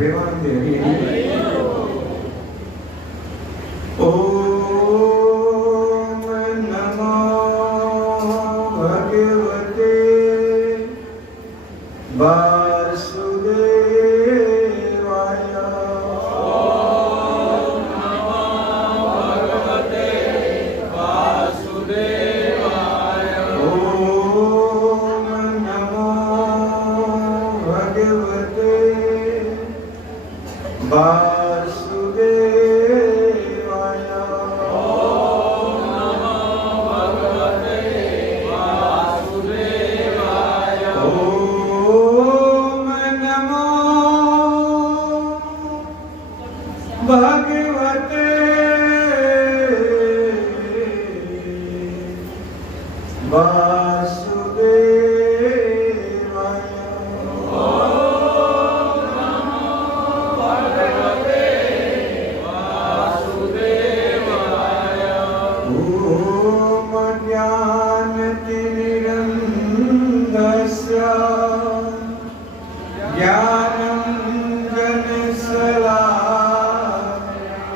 प्रेमानंद हरि हरि। ओम नमो भगवते वासुदेवाय। ओम नमो भगवते वासुदेवाय। ओम नमो भगवते वासुदेवाय। ओम नमो भगवते वासुदेवाय। ओम नमो भगवते वासुदेवाय। ओम ज्ञानतिमिरन्धस्य ज्ञानञ्जनशलाकया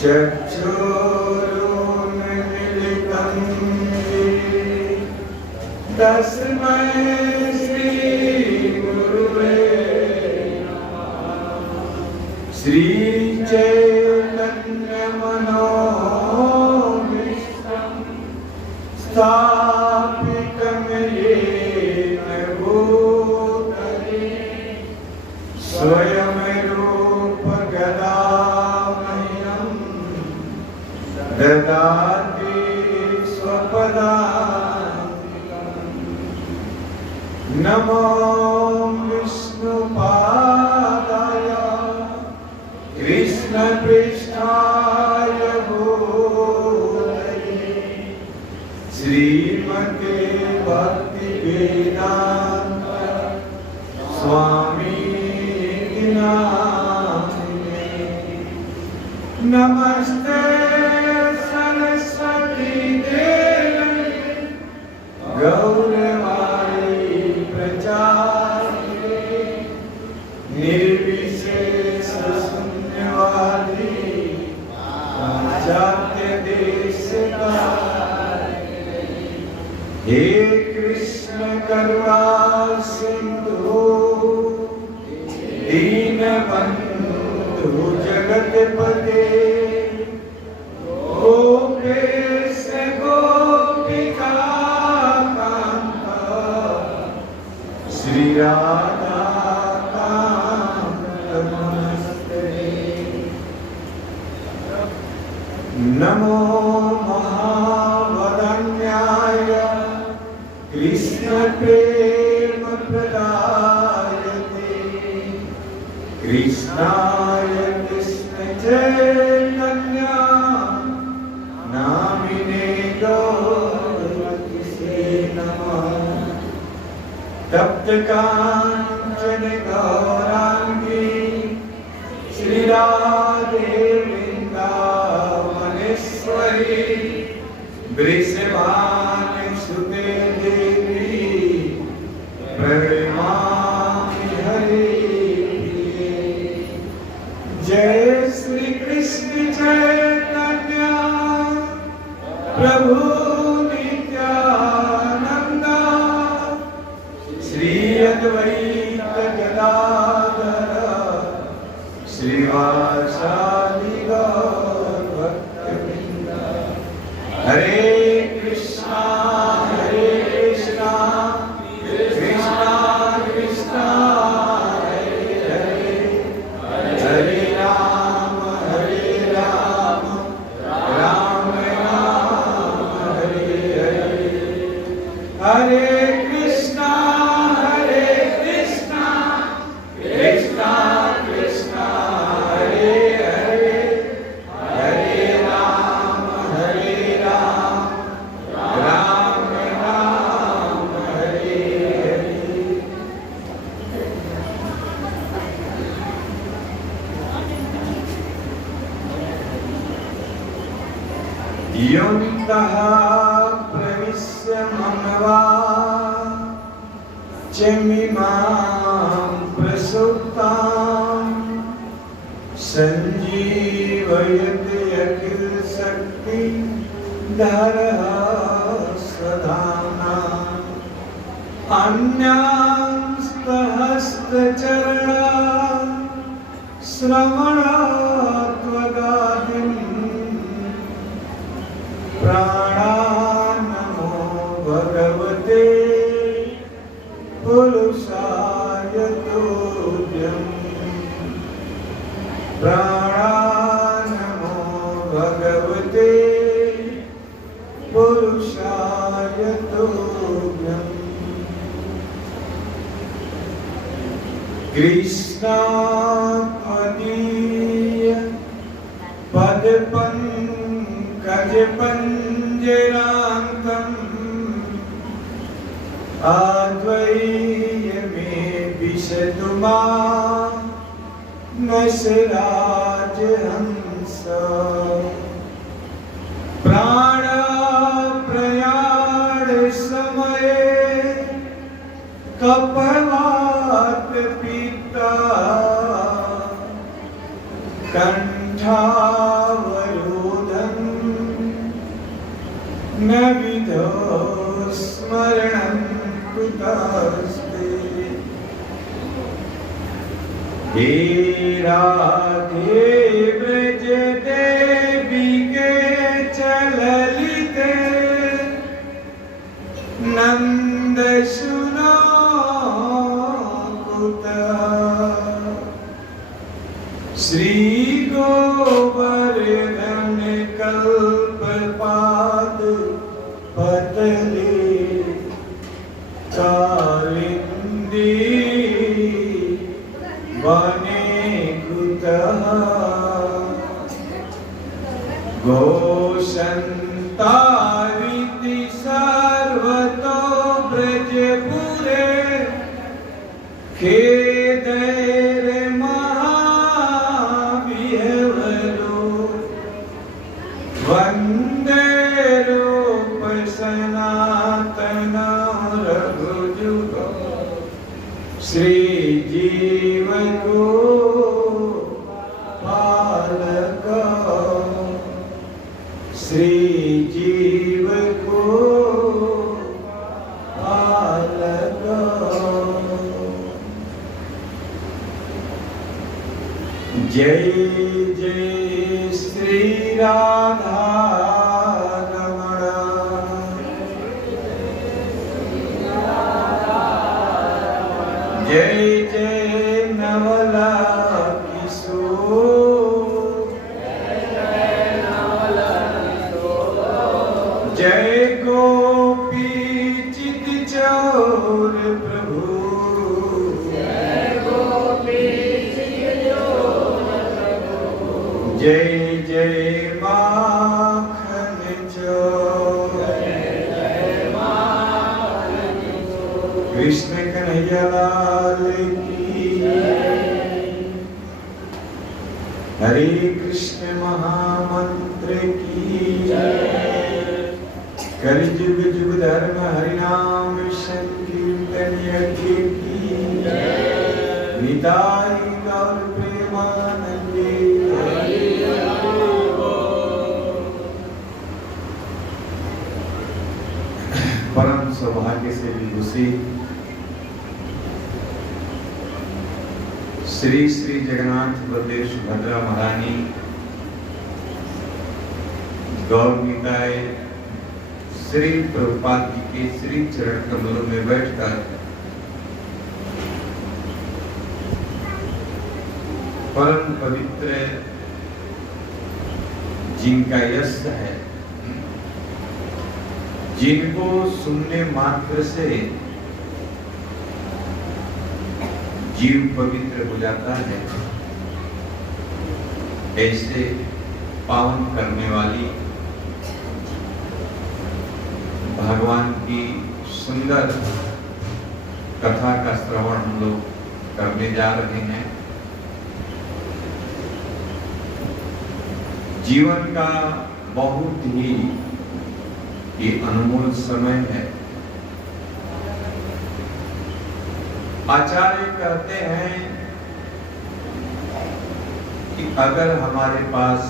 चक्षुरुन्मीलितं येन तस्मै श्रीगुरुवे नमः। श्रीचैतन्यमनोभीष्टं स्थापितं येन भूतले स्वयं रूप गदामह्यं ददाति स्वपदान्तिकम्। नमो विष्णुपादाय कृष्णपृष्ठाय भूतले श्रीमते भक्तिवेदान्त स्वामीति नामिने। नमस्ते सरस्वती देवी गौरवाणी प्रचारिणे निर्विशेष शून्यवादी पाश्चात्य देशकारिणे। हे कृष्ण करुणा सिंधु दीनबंधु जगतपते गोपेश गोपिका कांत श्री राधा कांत नमस्ते। नमो महावदन्याय कृष्ण प्रेम प्रदायते कृष्णाय कृष्ण चैतन्य नामिने गौरवतिसे नमः। तप्त कांचन गौरांगी श्री राधे वृंदावनेश्वरी वृषभानुसुते देवी प्रणमामि हरिप्रिये। जय श्री कृष्ण चैतन्य प्रभु नित्यानंद श्री अद्वैत गदाधर श्रीवासादि गौर भक्तवृंद। हरे कृष्णा कृष्णा कृष्णा हरे हरे हरे राम राम राम हरे हरे। हरे कृष्णा कृष्णा कृष्णा हरे हरे हरे राम राम राम हरे हरे। योऽन्तः प्रविश्य मम वाक् चमिमां प्रसुप्तां धरः स्वधाम्ना अन्यांस्तहस्तचरणा श्रवणात्वगादिं प्राणान्नमो भगवते पुरुषाय तुभ्यम् प्राणान्नमो भगवते पुरुषाय तुभ्यम् कृष्णात्मदीय पदपङ्कजपञ्जरान्तम् आद्वैय मे विशतु मां नशराजहंस प्राणप्रयाण समये कपवात पीता कंठावरोधं न विधो स्मरणं कुतस्ते हे राधे ब्रज देवी के चललिते नंद सुनो श्री गोवर्धन कल्पपाद पतले कालिंदी वने कुतः घोषन्तारिति सर्वतो ब्रजपुरे खेदैर महाविह्वलो वन्दे रूप सनातन रघुजुग श्रीजीव को पालक श्रीजीव को पालक जय जय श्री राधा रमण जय जय नवला किशोर जय गोपी चित चोर प्रभु जय जय माखन चोर कृष्ण कन्हैया लाल की हरे कृष्ण महामंत्र की कलिजुग जुग धर्म हरिनाम संकीर्तन यज्ञ की निताई गौर प्रेमानंदे परम सौभाग्य से विभूषित श्री श्री जगन्नाथ बलदेव सुभद्रा महारानी गौर निताय श्री प्रभुपाद जी के श्री चरण कमलों में बैठकर परम पवित्र जिनका यश है, जिनको सुनने मात्र से जीव पवित्र हो जाता है, ऐसे पावन करने वाली भगवान की सुंदर कथा का श्रवण हम लोग करने जा रहे हैं। जीवन का बहुत ही ये अनमोल समय है। आचार्य कहते हैं कि अगर हमारे पास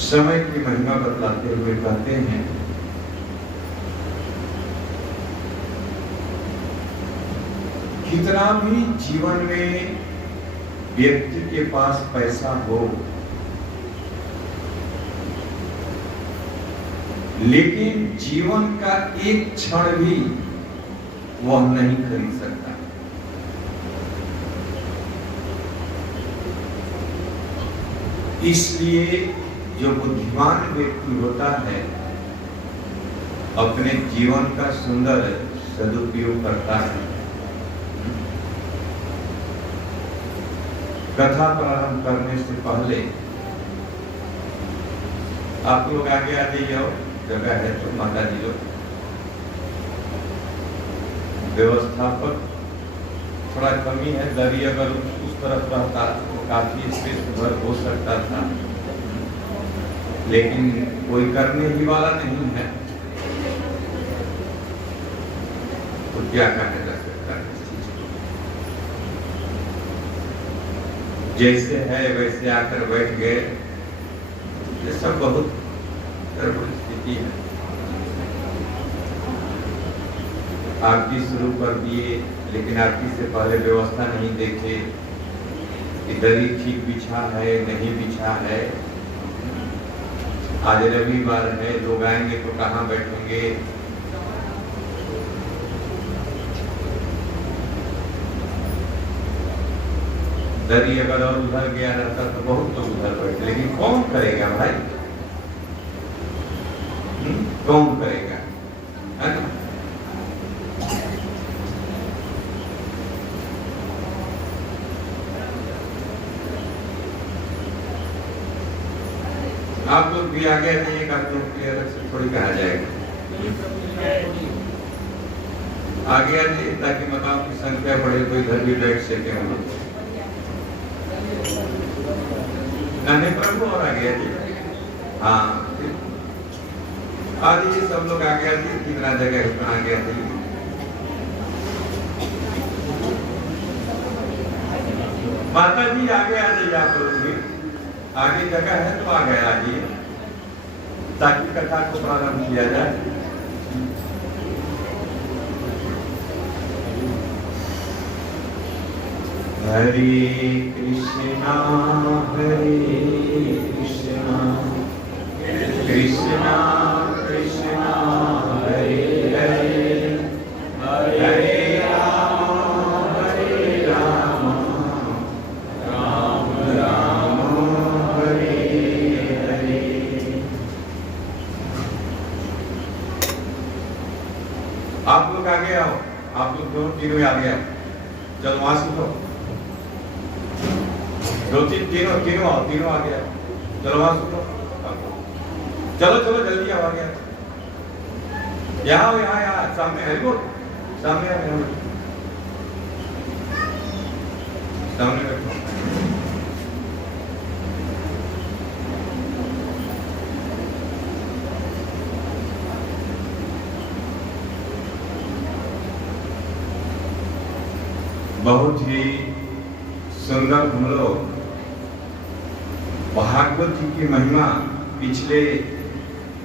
समय की महिमा बतलाते हुए कहते हैं, कितना भी जीवन में व्यक्ति के पास पैसा हो, लेकिन जीवन का एक क्षण भी वह नहीं खरीद सकता। इसलिए जो बुद्धिमान व्यक्ति होता है अपने जीवन का सुंदर सदुपयोग करता है। कथा प्रारंभ करने से पहले आप लोग आगे आ जाइए, जगह है तो माता जी लोग। व्यवस्थापक थोड़ा कमी है, दरी अगर उस तरफ रहता तो काफी स्पेस भर हो सकता था, लेकिन कोई करने ही वाला नहीं है, तो क्या कहा जा सकता है। जैसे है वैसे आकर बैठ गए, ये सब बहुत गड़बड़ स्थिति है। आरती शुरू कर दिए, लेकिन आरती से पहले व्यवस्था नहीं देखे, इधर ही ठीक बिछा है नहीं बिछा है। आज रविवार है, लोग आएंगे तो कहाँ बैठेंगे। दरी अगर और उधर गया रहता तो बहुत लोग उधर बैठे, लेकिन कौन करेगा भाई? कौन करेगा, है ना? आप लोग भी आगे नहीं, आप लोग की अलग से थोड़ी कहा जाएगा। आगे आ जाइए ताकि मकाम की संख्या बढ़े तो इधर भी बैठ सके हम लोग। नाने प्रभु और आगे आ जाइए। हाँ, आ जाइए सब लोग आगे आ जाइए, कितना जगह है उतना आगे आ जाइए। माता जी आगे आ जाइए, आप लोग भी आगे जगह है तो आ गया आगे, ताकि कथा को प्रारंभ किया जाए। हरे कृष्णा कृष्णा कृष्णा हरे हरे, हरे राम राम राम हरे हरे। आप लोग आगे आओ, आप लोग दो तीनों आगे आओ, चलो वहां से तो दो तीनों तीनों आओ, तीनों आ गया, चलो वहां सुनो, चलो चलो जल्दी आओ, आ गया। यहाँ यहाँ यहाँ सामने है, बोल सामने है, सामने बैठो। बहुत ही सुंदर हम लोग भागवत जी की महिमा पिछले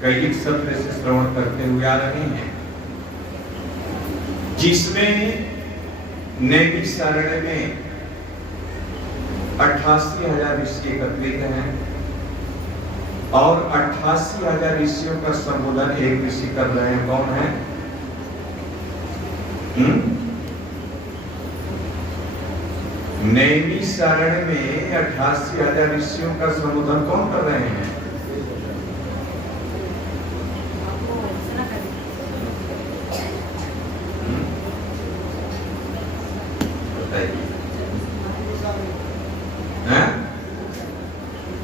कई सत्र से श्रवण करते हुए आ रहे हैं, जिसमें नैमिषारण्य में 88,000 ऋषि एकत्रित हैं और 88,000 ऋषियों का संबोधन एक ऋषि कर रहे हैं। कौन है? नैमिषारण्य में 88,000 ऋषियों का संबोधन कौन कर रहे हैं?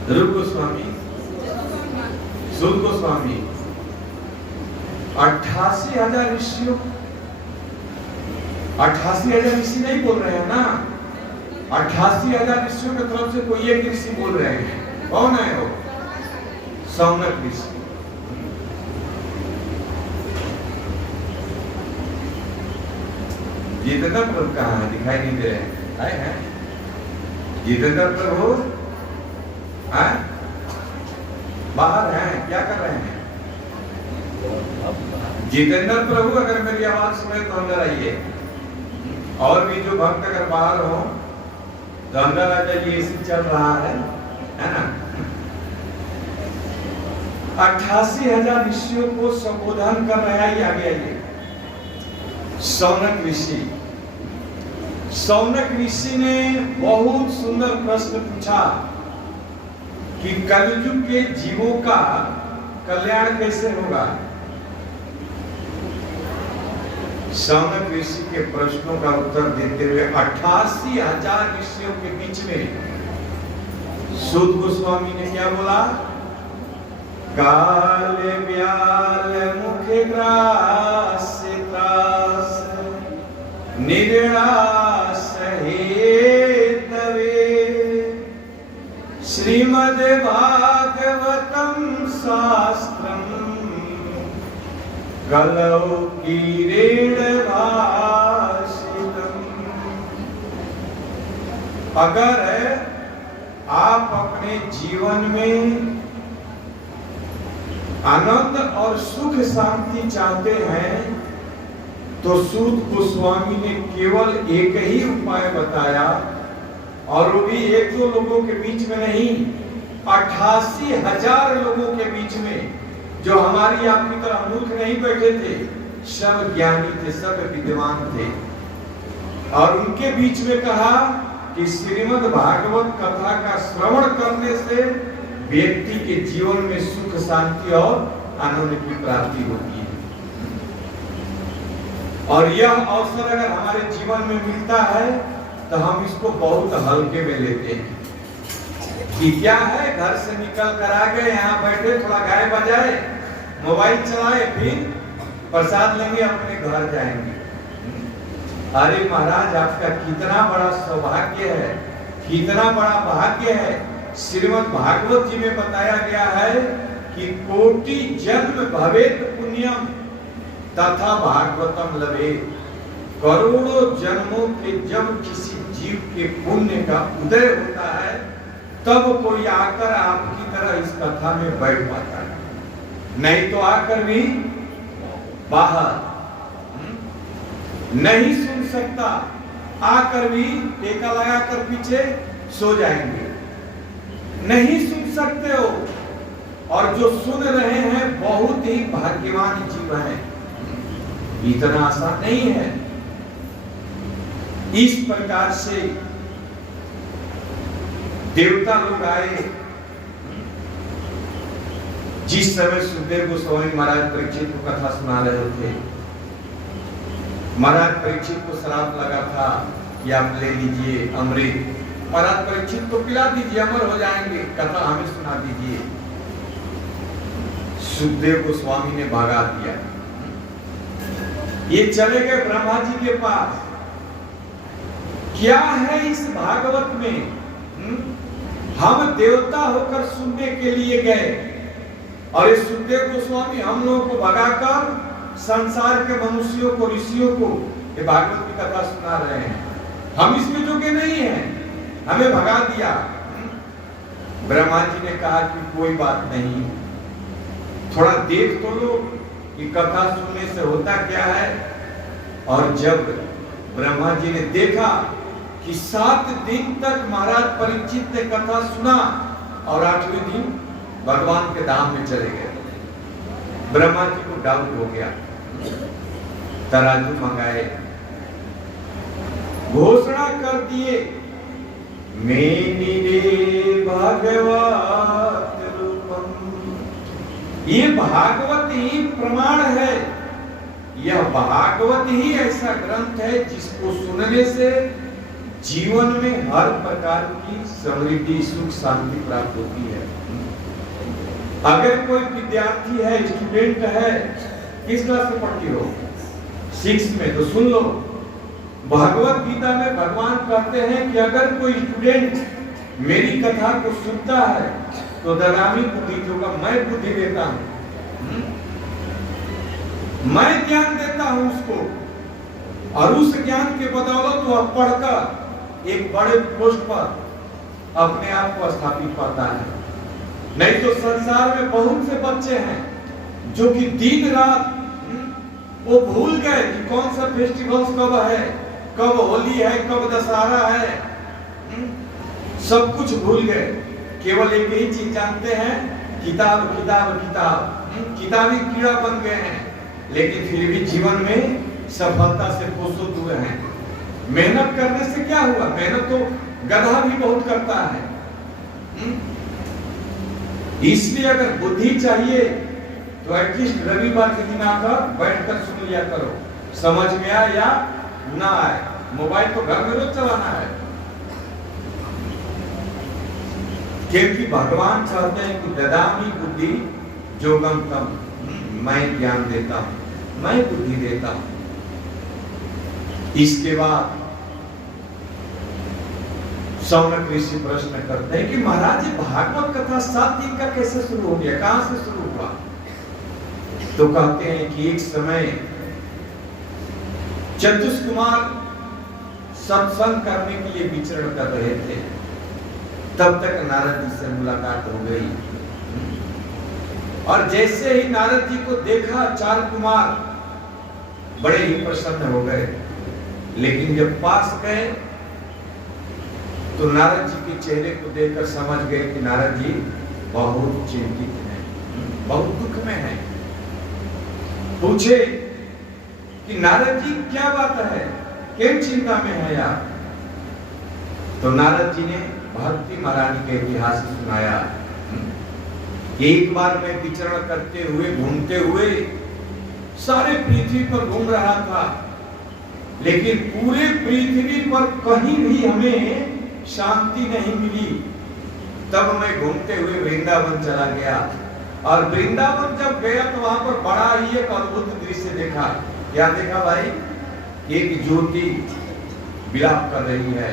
ध्रुव गोस्वामी, सुध गोस्वामी, 88,000 ऋषियों, 88,000 ऋषि नहीं बोल रहे हैं ना, 88,000 ऋषियों की तरफ से कोई एक ऋषि बोल रहे हैं। कौन है वो? सौनक ऋषि। जितेंद्र प्रभु कहाँ है? दिखाई नहीं दे रहे हैं। जितेंद्र प्रभु बाहर हैं, क्या कर रहे हैं? जितेंद्र प्रभु अगर मेरी आवाज सुने तो अंदर आइए। और भी जो भक्त अगर बाहर हो तो अंदर आ जाइए, एसी चल रहा है ना। 88,000 ऋषियों को संबोधन कर रहा है। आगे आइए। शौनक ऋषि, शौनक ऋषि ने बहुत सुंदर प्रश्न पूछा कि कलयुग के जीवों का कल्याण कैसे होगा। शौनक ऋषि के प्रश्नों का उत्तर देते हुए 88,000 ऋषियों के बीच में सूत गोस्वामी ने क्या बोला? काल व्याल मुखे ग्रास त्रास निर्णास हेतवे श्रीमद् भागवतम शास्त्रम कलौ कीरेण भाषितम्। अगर आप अपने जीवन में आनंद और सुख शांति चाहते हैं तो सूत गोस्वामी ने केवल एक ही उपाय बताया, और वो भी एक दो लोगों के बीच में नहीं, 88,000 लोगों के बीच में, जो हमारी आपकी तरह मूर्ख नहीं बैठे थे, सब ज्ञानी थे, सब विद्वान थे। और उनके बीच में कहा कि श्रीमद् भागवत कथा का श्रवण करने से व्यक्ति के जीवन में सुख शांति और आनंद की प्राप्ति होती है। और यह अवसर अगर हमारे जीवन में मिलता है तो हम इसको बहुत हल्के में लेते हैं कि क्या है, घर से निकल कर आ गए, यहाँ बैठे, थोड़ा गाय बजाए, मोबाइल चलाए, फिर प्रसाद लेंगे, अपने घर जाएंगे। अरे महाराज, आपका कितना बड़ा सौभाग्य है, कितना बड़ा भाग्य है। श्रीमद् भागवत जी में बताया गया है कि कोटि जन्म भवेत पुण्यम तथा भागवतम लभे। करोड़ों जन्मों के जब किसी जीव के पुण्य का उदय होता है तब कोई आकर आपकी तरह इस कथा में बैठ पाता है, नहीं तो आकर भी बाहर नहीं सुन सकता, आकर भी टेका लगाकर पीछे सो जाएंगे, नहीं सुन सकते हो। और जो सुन रहे हैं बहुत ही भाग्यवान जीव हैं, इतना आसान नहीं है। इस प्रकार से देवता लोग आए। जिस समय सुखदेव गोस्वामी महाराज परीक्षित को कथा सुना रहे थे, महाराज परीक्षित को श्राप लगा था कि आप ले लीजिए अमृत, महाराज परीक्षित को पिला दीजिए, अमर हो जाएंगे, कथा हमें सुना दीजिए। सुखदेव गोस्वामी ने भगा दिया। ये चले गए ब्रह्मा जी के पास। क्या है इस भागवत में? हम देवता होकर सुनने के लिए गए और इस सुखदेव गोस्वामी हम लोगों को भगाकर संसार के मनुष्यों को, ऋषियों को ये भागवत की कथा सुना रहे हैं। हम इसमें जोगे नहीं हैं, हमें भगा दिया। ब्रह्मा जी ने कहा कि कोई बात नहीं, थोड़ा देख तो लो कि कथा सुनने से होता क्या है। और जब ब्रह्मा जी ने देखा कि 7 दिन तक महाराज परीक्षित ने कथा सुना और 8वें दिन भगवान के धाम में चले गए, ब्रह्मा जी को डाउट हो गया। तराजू मंगाए, घोषणा कर दिए, मेनिरे भागवत रूपम। ये भागवत ही प्रमाण है, यह भागवत ही ऐसा ग्रंथ है जिसको सुनने से जीवन में हर प्रकार की समृद्धि, सुख, शांति प्राप्त होती है। अगर कोई विद्यार्थी है, स्टूडेंट है, किस क्लास में पढ़ती हो? 6th में, तो सुन लो, भगवत गीता में भगवान कहते हैं कि अगर कोई स्टूडेंट मेरी कथा को सुनता है तो दगामी बुद्धि होगा, मैं बुद्धि देता हूं, मैं ज्ञान देता हूं उसको, और उस ज्ञान के बदौलत वह पढ़कर एक बड़े पोस्ट पर अपने आप को स्थापित पाता है। नहीं तो संसार में बहुत से बच्चे हैं जो कि दिन रात वो भूल गए कि कौन सा फेस्टिवल्स कब है, कब होली है, कब दशहरा है, सब कुछ भूल गए। केवल एक ही चीज जानते हैं, किताब किताब किताब, किताबी कीड़ा बन गए हैं, लेकिन फिर भी जीवन में सफलता से कोसों दूर हैं। मेहनत करने से क्या हुआ? मेहनत तो गधा भी बहुत करता है। इसलिए अगर बुद्धि चाहिए तो एटलीस्ट रविवार के दिन आकर बैठकर सुन लिया करो, समझ में आए या ना आए। मोबाइल तो घर में रोज चलाना है, क्योंकि भगवान चाहते हैं कि ददामी बुद्धि जोगम तम, मैं ज्ञान देता हूं, मैं बुद्धि देता हूं। इसके बाद सौनक ऋषि प्रश्न करते हैं कि महाराज भागवत कथा 7 दिन का कैसे शुरू हो गया, कहां से शुरू हुआ? तो कहते हैं कि एक समय चतुष्कुमार सत्संग करने के लिए विचरण कर रहे थे, तब तक नारद जी से मुलाकात हो गई। और जैसे ही नारद जी को देखा, 4 कुमार बड़े ही प्रसन्न हो गए, लेकिन जब पास गए तो नारद जी के चेहरे को देखकर समझ गए कि नारद जी बहुत चिंतित हैं, बहुत दुख में हैं। पूछे कि नारद जी क्या बात है, क्यों चिंता में है आप? तो नारद जी ने भक्ति महारानी के इतिहास सुनाया। एक बार मैं विचरण करते हुए, घूमते हुए सारे पृथ्वी पर घूम रहा था, लेकिन पूरे पृथ्वी पर कहीं भी हमें शांति नहीं मिली। तब मैं घूमते हुए वृंदावन चला गया, और वृंदावन जब गया तो वहां पर बड़ा ही एक अद्भुत दृश्य देखा। क्या देखा भाई? एक ज्योति विलाप कर रही है।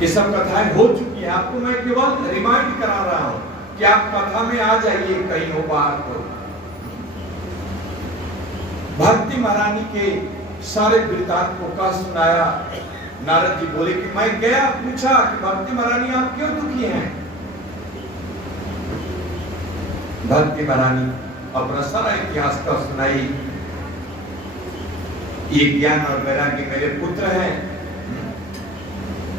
ये सब कथाएं हो चुकी है, आपको मैं केवल रिमाइंड करा रहा हूं कि आप कथा में आ जाइए कहीं हो बाहर। तो भक्ति महारानी के सारे वृत्तांत को कह सुनाया। नारद जी बोले कि मैं गया, पूछा कि भक्ति महारानी आप क्यों दुखी हैं? भक्ति महारानी अपना सारा इतिहास का सुनाई। ये ज्ञान और वैराग्य मेरे पुत्र हैं।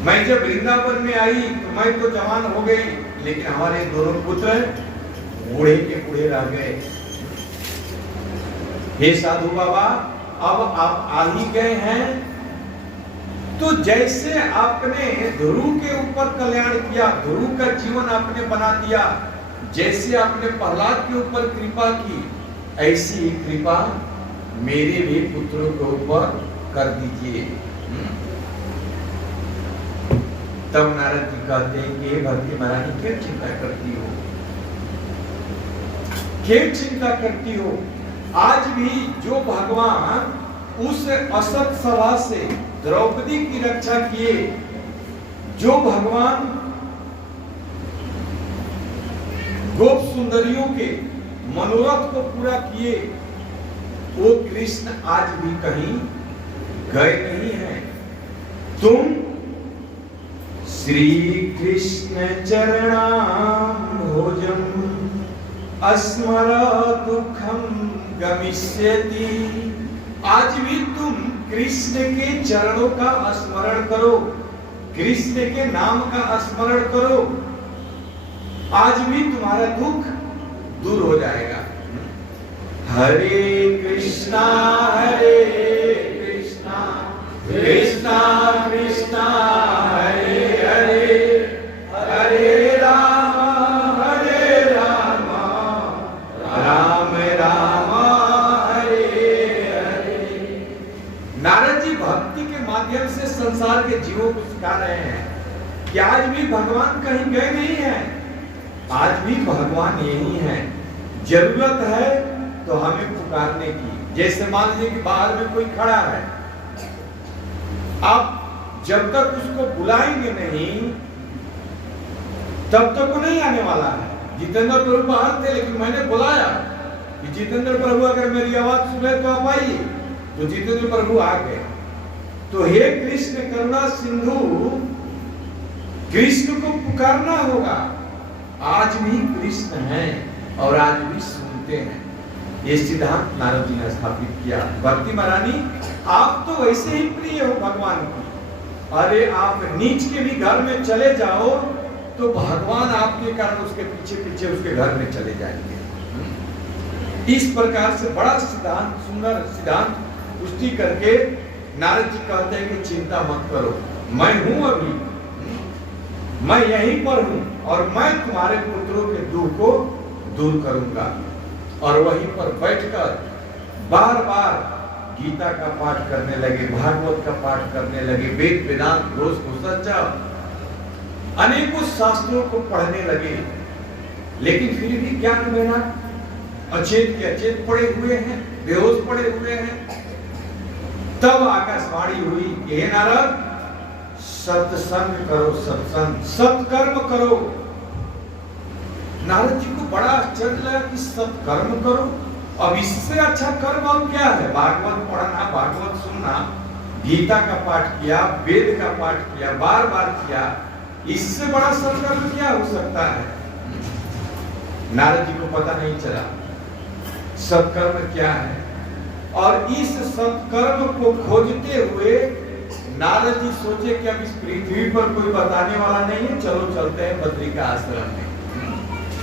मैं जब वृंदावन में आई तो मैं तो जवान हो गई, लेकिन हमारे दोनों पुत्र बूढ़े के बूढ़े रह गए। हे साधु बाबा, अब आप आ ही गए हैं, तो जैसे आपने ध्रुव के ऊपर कल्याण किया, ध्रुव का जीवन आपने बना दिया, जैसे आपने प्रहलाद के ऊपर कृपा की, ऐसी ही कृपा मेरे भी पुत्रों के ऊपर कर दीजिए। तब नारद जी कहते हैं कि भक्ति महारानी क्यों चिंता करती हो, क्यों चिंता करती हो? आज भी जो भगवान उस असत सभा से द्रौपदी की रक्षा किए, जो भगवान गोप सुंदरियों के मनोरथ को पूरा किए, वो कृष्ण आज भी कहीं गए नहीं हैं। तुम श्री कृष्ण चरणाम्भोजं अस्मर दुखम गमिष्यति। आज भी तुम कृष्ण के चरणों का स्मरण करो, कृष्ण के नाम का स्मरण करो, आज भी तुम्हारा दुख दूर हो जाएगा। हरे कृष्णा कृष्णा कृष्णा हरे हरे, हरे राम राम राम हरे हरे। नारद जी भक्ति के माध्यम से संसार के जीवों को सिखा रहे हैं कि आज भी भगवान कहीं गए नहीं हैं, आज भी भगवान यही हैं। जरूरत है तो हमें पुकारने की। जैसे मान लीजिए कि बाहर में कोई खड़ा है, आप जब तक उसको बुलाएंगे नहीं तब तक वो नहीं आने वाला है। जितेंद्र प्रभु बाहर थे, लेकिन मैंने बुलाया कि जितेंद्र प्रभु अगर मेरी आवाज सुने तो आप आइए, तो जितेंद्र प्रभु आ गए। तो हे कृष्ण करुणा सिंधु, कृष्ण को पुकारना होगा। आज भी कृष्ण हैं और आज भी सुनते हैं। ये सिद्धांत नारद जी ने स्थापित किया। भक्ति महारानी, आप तो वैसे ही प्रिय हो भगवान की। अरे आप नीच के भी घर में चले जाओ तो भगवान आपके कारण उसके पीछे पीछे उसके घर में चले जाएंगे। इस प्रकार से बड़ा सिद्धांत, सुंदर सिद्धांत पुष्टि करके नारद जी कहते हैं कि चिंता मत करो, मैं हूं अभी, मैं यहीं पर हूं और मैं तुम्हारे पुत्रों के दुख को दूर करूंगा। और वहीं पर बैठकर बार बार गीता का पाठ करने लगे, भागवत का पाठ करने लगे, वेद वेदांत रोज को सच्चा अनेकों शास्त्रों को पढ़ने लगे। लेकिन फिर भी ज्ञान मेरा अचेत के अचेत पड़े हुए हैं, बेहोश पड़े हुए हैं। तब आकाशवाणी हुई कि हे नारद, सत्संग करो, सत्संग, सत्कर्म करो। नारद जी को बड़ा आश्चर्य लगा कि सत्कर्म करो। अब इससे अच्छा कर्म और क्या है? भागवत पढ़ना, भागवत सुनना, गीता का पाठ किया, वेद का पाठ किया, बार बार किया, इससे बड़ा सत्कर्म क्या हो सकता है? नारद जी को पता नहीं चला सत्कर्म क्या है। और इस सत्कर्म को खोजते हुए नारद जी सोचे कि अब इस पृथ्वी पर कोई बताने वाला नहीं है, चलो चलते हैं बद्रिका आश्रम में।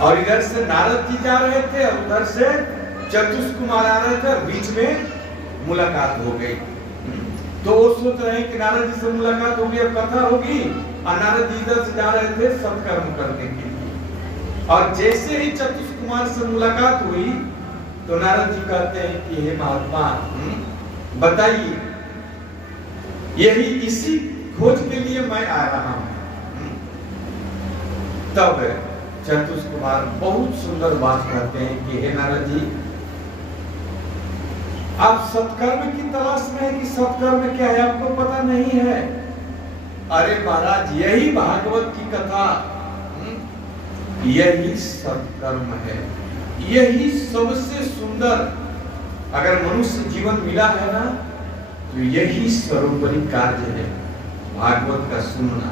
और इधर से नारद जी जा रहे थे और उधर से चतुष्कुमार आ रहे थे और बीच में मुलाकात हो गई। तो वो सोच रहे हैं कि नारद जी से मुलाकात होगी, अब कथा होगी, और नारद जी इधर से जा रहे थे सत्कर्म करने के लिए। और जैसे ही चतुष्कुमार से मुलाकात हुई तो नारद जी कहते हैं कि हे महात्मा, बताइए, यही इसी खोज के लिए मैं आ रहा हूं। तब चतुष्कुमार बहुत सुंदर बात कहते हैं कि हे नारद जी, आप सत्कर्म की तलाश में है कि सत्कर्म क्या है आपको पता नहीं है? अरे महाराज, यही भागवत की कथा, यही सत्कर्म है, यही सबसे सुंदर अगर मनुष्य जीवन मिला है ना, तो यही सर्वोपरि कार्य है, भागवत का सुनना।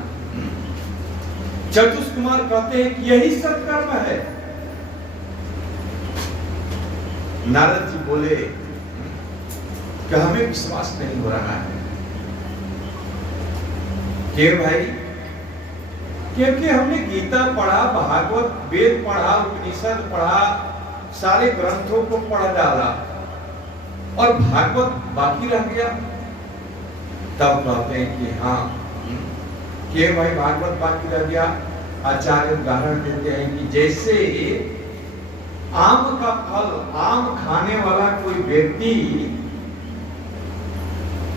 चतुष्कुमार कहते हैं कि यही सत्कर्म है। नारद जी बोले कि हमें विश्वास नहीं हो रहा है। क्यों भाई? क्योंकि हमने गीता पढ़ा, भागवत, वेद पढ़ा, उपनिषद पढ़ा, सारे ग्रंथों को पढ़ डाला और भागवत बाकी रह गया। तब कहते हैं कि हाँ, क्यों भाई भागवत बाकी रह गया? आचार्य उदाहरण देते हैं कि जैसे आम का फल, आम खाने वाला कोई व्यक्ति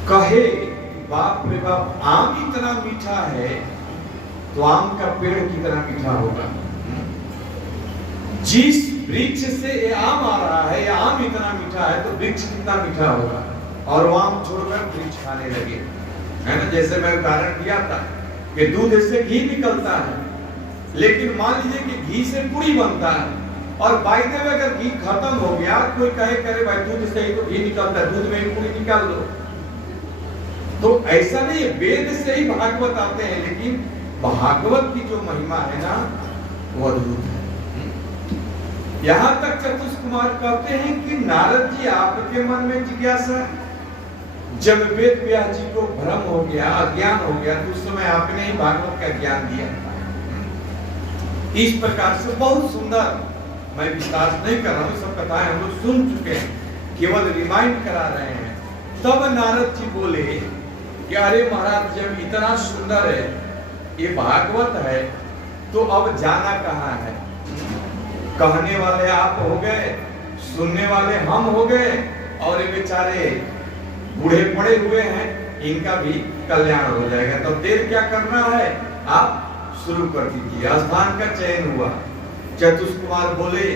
कहे बाप रे बाप, आम इतना मीठा है, तो आम का पेड़ कितना मीठा होगा। जिस वृक्ष से ये आम आ रहा है, ये आम इतना मीठा है, तो वृक्ष कितना मीठा होगा। और वो आम छोड़कर वृक्ष खाने लगे, है ना। जैसे मैं उदाहरण दिया था कि दूध से घी निकलता है, लेकिन मान लीजिए कि घी से पूरी बनता है, और बाय द वे अगर घी खत्म हो गया, कोई कहे करे भाई दूध से ही तो घी निकलता है, दूध में ही पूरी निकाल दो। तो ऐसा नहीं है, वेद से ही भागवत आते हैं, लेकिन भागवत की जो महिमा है ना, वो अद्भुत है। यहां तक चतुष्कुमार कहते हैं कि नारद जी, आपके मन में जिज्ञासा, जब वेद व्यास जी को भ्रम हो गया, अज्ञान हो गया, तो उस समय आपने ही भागवत का ज्ञान दिया। इस प्रकार से बहुत सुंदर, मैं विश्वास नहीं कर रहा हूँ, सब कथाएं हम लोग सुन चुके हैं, केवल रिमाइंड करा रहे हैं। तब नारद जी बोले कि अरे महाराज, जब इतना सुंदर है, ये भागवत है, तो अब जाना कहाँ है? कहने वाले आप हो गए, सुनने वाले हम हो गए, और ये बेचारे बूढ़े पड़े हुए हैं, इनका भी कल्याण हो जाएगा। तो देर क्या करना है, आप शुरू कर दीजिए। स्थान का चयन हुआ। चतुष्कुमार बोले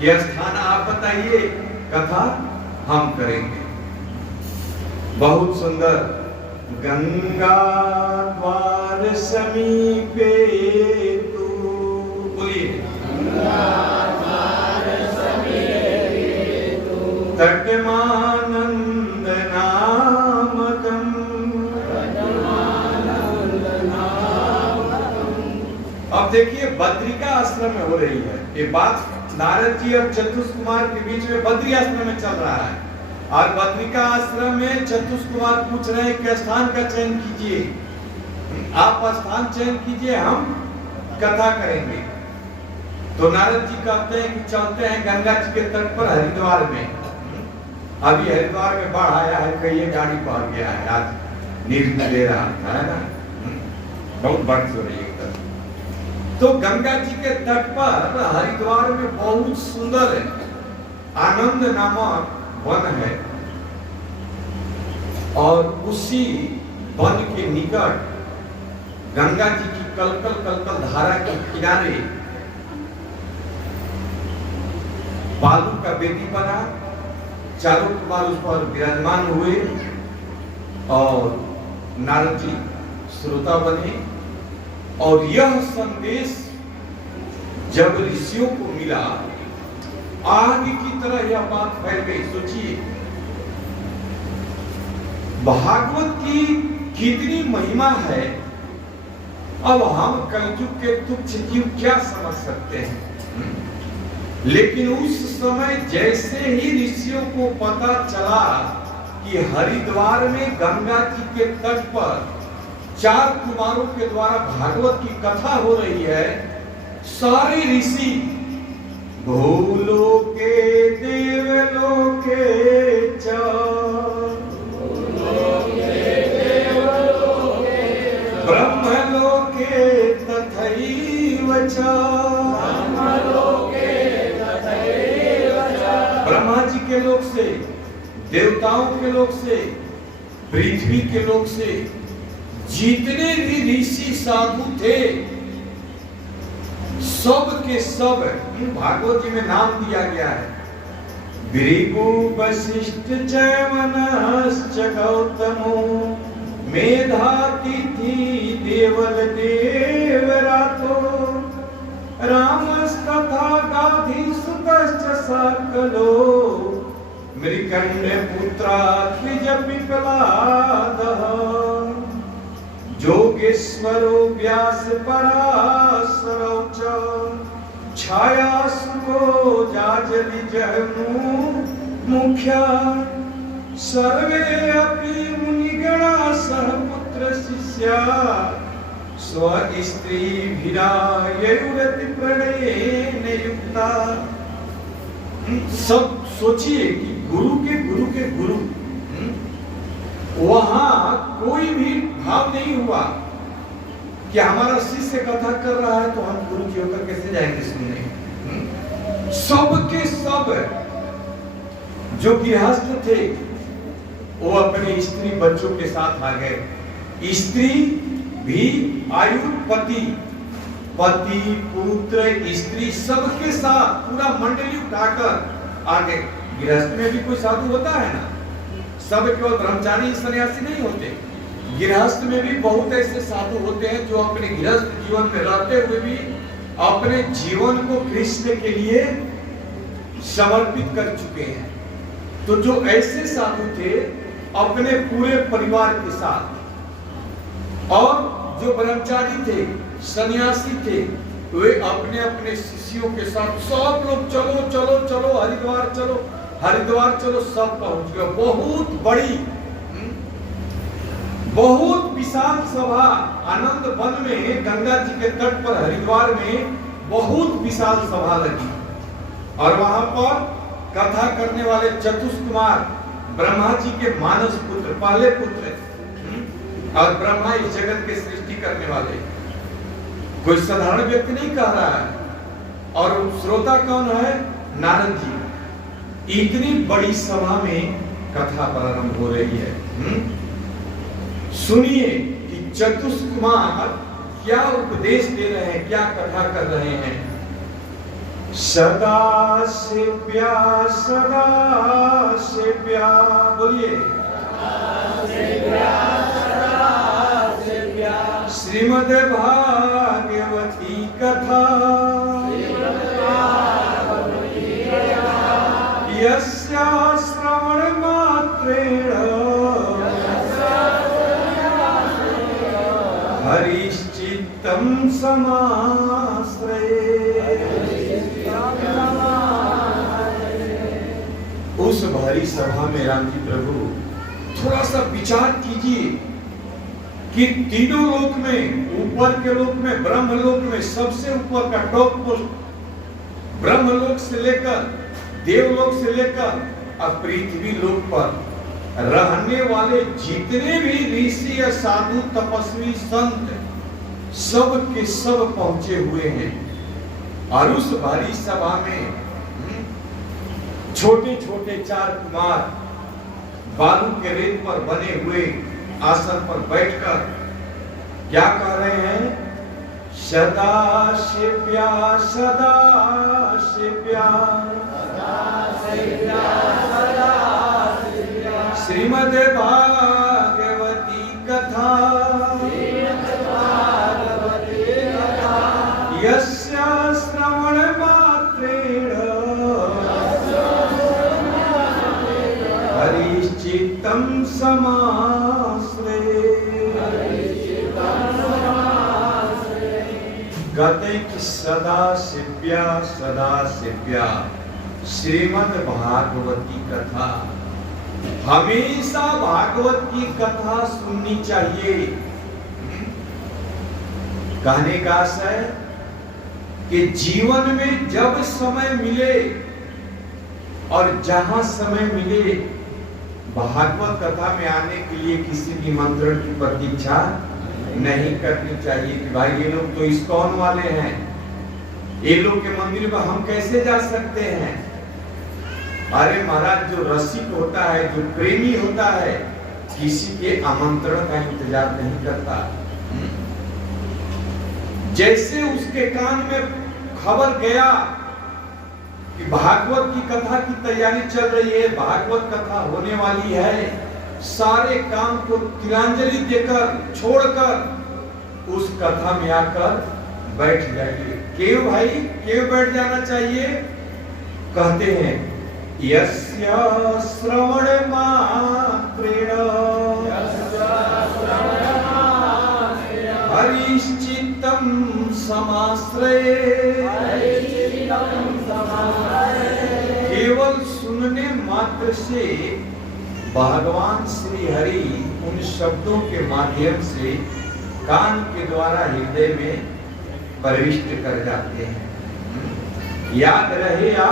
कि स्थान आप बताइए, कथा हम करेंगे। बहुत सुंदर। गंगा द्वार समीपे तू, बोलिए, तटमानंद नामकम। अब देखिए बद्रिका आश्रम में हो रही है। ये बात नारद जी और चतुष कुमार के बीच में बद्री आश्रम में चल रहा है। और बद्रिका आश्रम में चतुष कुमार पूछ रहे हैं कि स्थान का चयन कीजिए, आप स्थान चयन कीजिए, हम कथा करेंगे। तो नारद जी कहते हैं कि चलते हैं गंगा जी के तट पर हरिद्वार में। अभी हरिद्वार में बाढ़ आया है, कई गाड़ी पहुंच गया है, आज न्यूज में दे रहा था, है ना, बहुत बारिश हो रही है एकदम। तो गंगा जी के तट पर हरिद्वार में बहुत सुंदर आनंद नामक वन है, और उसी वन के निकट गंगा जी की कलकल धारा के किनारे बालू का बेदी बना, चारों कुमार उस पर विराजमान हुए और नारद जी श्रोता बने। और यह संदेश जब ऋषियों को मिला, आग की तरह यह बात फैल गई। सोचिए भागवत की कितनी महिमा है, अब हम कलयुग के तुच्छ जीव क्या समझ सकते हैं। लेकिन उस समय जैसे ही ऋषियों को पता चला कि हरिद्वार में गंगा जी के तट पर 4 कुमारों के द्वारा भागवत की कथा हो रही है, सारे ऋषि भूलोके देवलोके ब्रह्मलोके तथैव च। ब्रह्मा जी के लोक से, देवताओं के लोक से, पृथ्वी के लोक से जितने भी ऋषि साधु थे, सब के सब भागवत जी में नाम दिया गया है। भृगु वशिष्ठ चैवनश्च गौतमो मेधातिथि देवल देवरातो रामस्तथा गाधीसुतश्च सकलो मृकण्ड पुत्रा द्विज पिप्लादः जोगेश्वरो व्यास पराशरो च छायासुतो जाजलि जहनु मुख्या सर्वे अपि मुनिगणा सह पुत्र शिष्या स्वस्त्री भिरायुरति प्रणयेन युक्ता। सब सोचिए कि गुरु के गुरु वहां कोई भी भाव नहीं हुआ कि हमारा शिष्य कथा कर रहा है तो हम गुरु जी होकर कैसे जाएंगे सुनने। सब के सब जो गृहस्थ थे वो अपने स्त्री बच्चों के साथ आ गए। स्त्री भी आयु पति पुत्र स्त्री सबके साथ पूरा मंडली उठाकर आ गए। गृहस्थ में भी कोई साधु होता है ना, सब केवल ब्रह्मचारी सन्यासी नहीं होते। गृहस्थ में भी बहुत ऐसे साधु होते हैं जो अपने गृहस्थ जीवन में रहते हुए भी अपने जीवन को कृष्ण के लिए समर्पित कर चुके हैं। तो जो ऐसे साधु थे अपने पूरे परिवार के साथ, और जो ब्रह्मचारी थे सन्यासी थे वे अपने अपने शिष्यों के साथ सब लोग चलो चलो चलो हरिद्वार चलो हरिद्वार चलो, सब पहुंच गए। बहुत बड़ी बहुत विशाल सभा आनंद वन में गंगा जी के तट पर हरिद्वार में बहुत विशाल सभा लगी। और वहां पर कथा करने वाले चतुष कुमार ब्रह्मा जी के मानस पुत्र पहले पुत्र, और ब्रह्मा इस जगत के सृष्टि करने वाले, कोई साधारण व्यक्ति नहीं कह रहा है। और श्रोता कौन है? नारद जी। इतनी बड़ी सभा में कथा प्रारंभ हो रही है। सुनिए कि चतुष कुमार क्या उपदेश दे रहे हैं, क्या कथा कर रहे हैं। सदा शिव्या बोलिए श्रीमद् भागवती कथा यस्या श्रवण मात्रेण हरिश्चित्तं समाश्रयेत्। उस भारी सभा में राम जी प्रभु थोड़ा सा विचार कीजिए कि तीनों लोक में, ऊपर के लोक में, ब्रह्मलोक में सबसे ऊपर का टॉप पोस्ट, ब्रह्मलोक से लेकर देवलोक से लेकर अब पृथ्वी लोक पर रहने वाले जितने भी ऋषि या साधु तपस्वी संत सब के सब पहुंचे हुए हैं। और उस भारी सभा में छोटे छोटे 4 कुमार बालू के रेत पर बने हुए आसन पर बैठकर क्या कह रहे हैं? सदा शिव्या सदा शिव्या श्रीमद् भागवती कथा यस्य श्रवण मात्रेण हरिश्चित्तं समाश्रये। कहते कि सदा शिव्या श्रीमद् भागवती कथा, हमेशा भागवत की कथा सुननी चाहिए। कहने का आशय कि जीवन में जब समय मिले और जहां समय मिले भागवत कथा में आने के लिए किसी भी मंत्रण की प्रतीक्षा नहीं करनी चाहिए कि भाई ये लोग तो इस्कॉन वाले हैं, ये लोग के मंदिर में हम कैसे जा सकते हैं। अरे महाराज, जो रसिक होता है, जो प्रेमी होता है, किसी के आमंत्रण का इंतजार नहीं करता। जैसे उसके कान में खबर गया कि भागवत की कथा की तैयारी चल रही है, भागवत कथा होने वाली है, सारे काम को तिलांजलि देकर छोड़कर उस कथा में आकर बैठ जाइए। क्यों भाई, क्यों बैठ जाना चाहिए? कहते हैं यस्य श्रवण मात्रेण हरिश्चित्तं समाश्रये। केवल सुनने मात्र से भगवान श्री हरि उन शब्दों के माध्यम से कान के द्वारा हृदय में प्रविष्ट कर जाते हैं। याद रहे या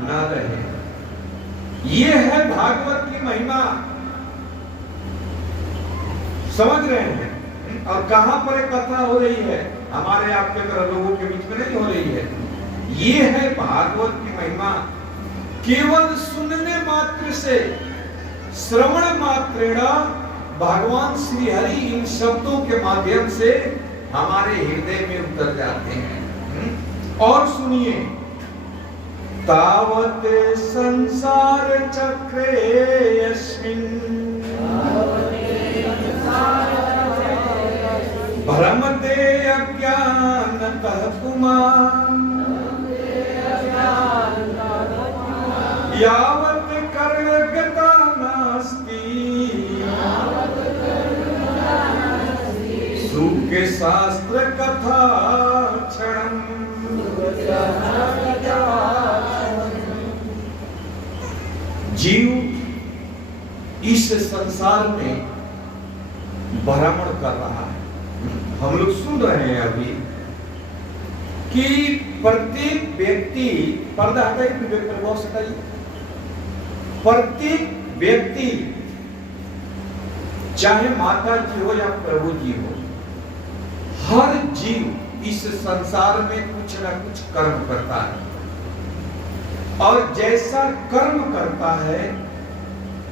न रहे, ये है भागवत की महिमा। समझ रहे हैं? और कहां पर एक कथा हो रही है? हमारे आपके तरह लोगों के बीच में नहीं हो रही है। ये है भागवत की महिमा। केवल सुनने मात्र से, श्रवण मात्रेण भगवान श्री हरि इन शब्दों के माध्यम से हमारे हृदय में उतर जाते हैं। और सुनिए, तावत संसार चक्रे यस्मिन् भ्रमते अज्ञानतः पुमान् यावत् कर्णगता नास्ति सुखे शास्त्र कथा क्षणम्। जीव इस संसार में भ्रमण कर रहा है। हम लोग सुन रहे हैं अभी कि प्रत्येक व्यक्ति, पर्दा हटाइए, प्रभाव हटाइए, प्रत्येक व्यक्ति चाहे माता जी हो या प्रभु जी हो, हर जीव इस संसार में कुछ ना कुछ कर्म करता है और जैसा कर्म करता है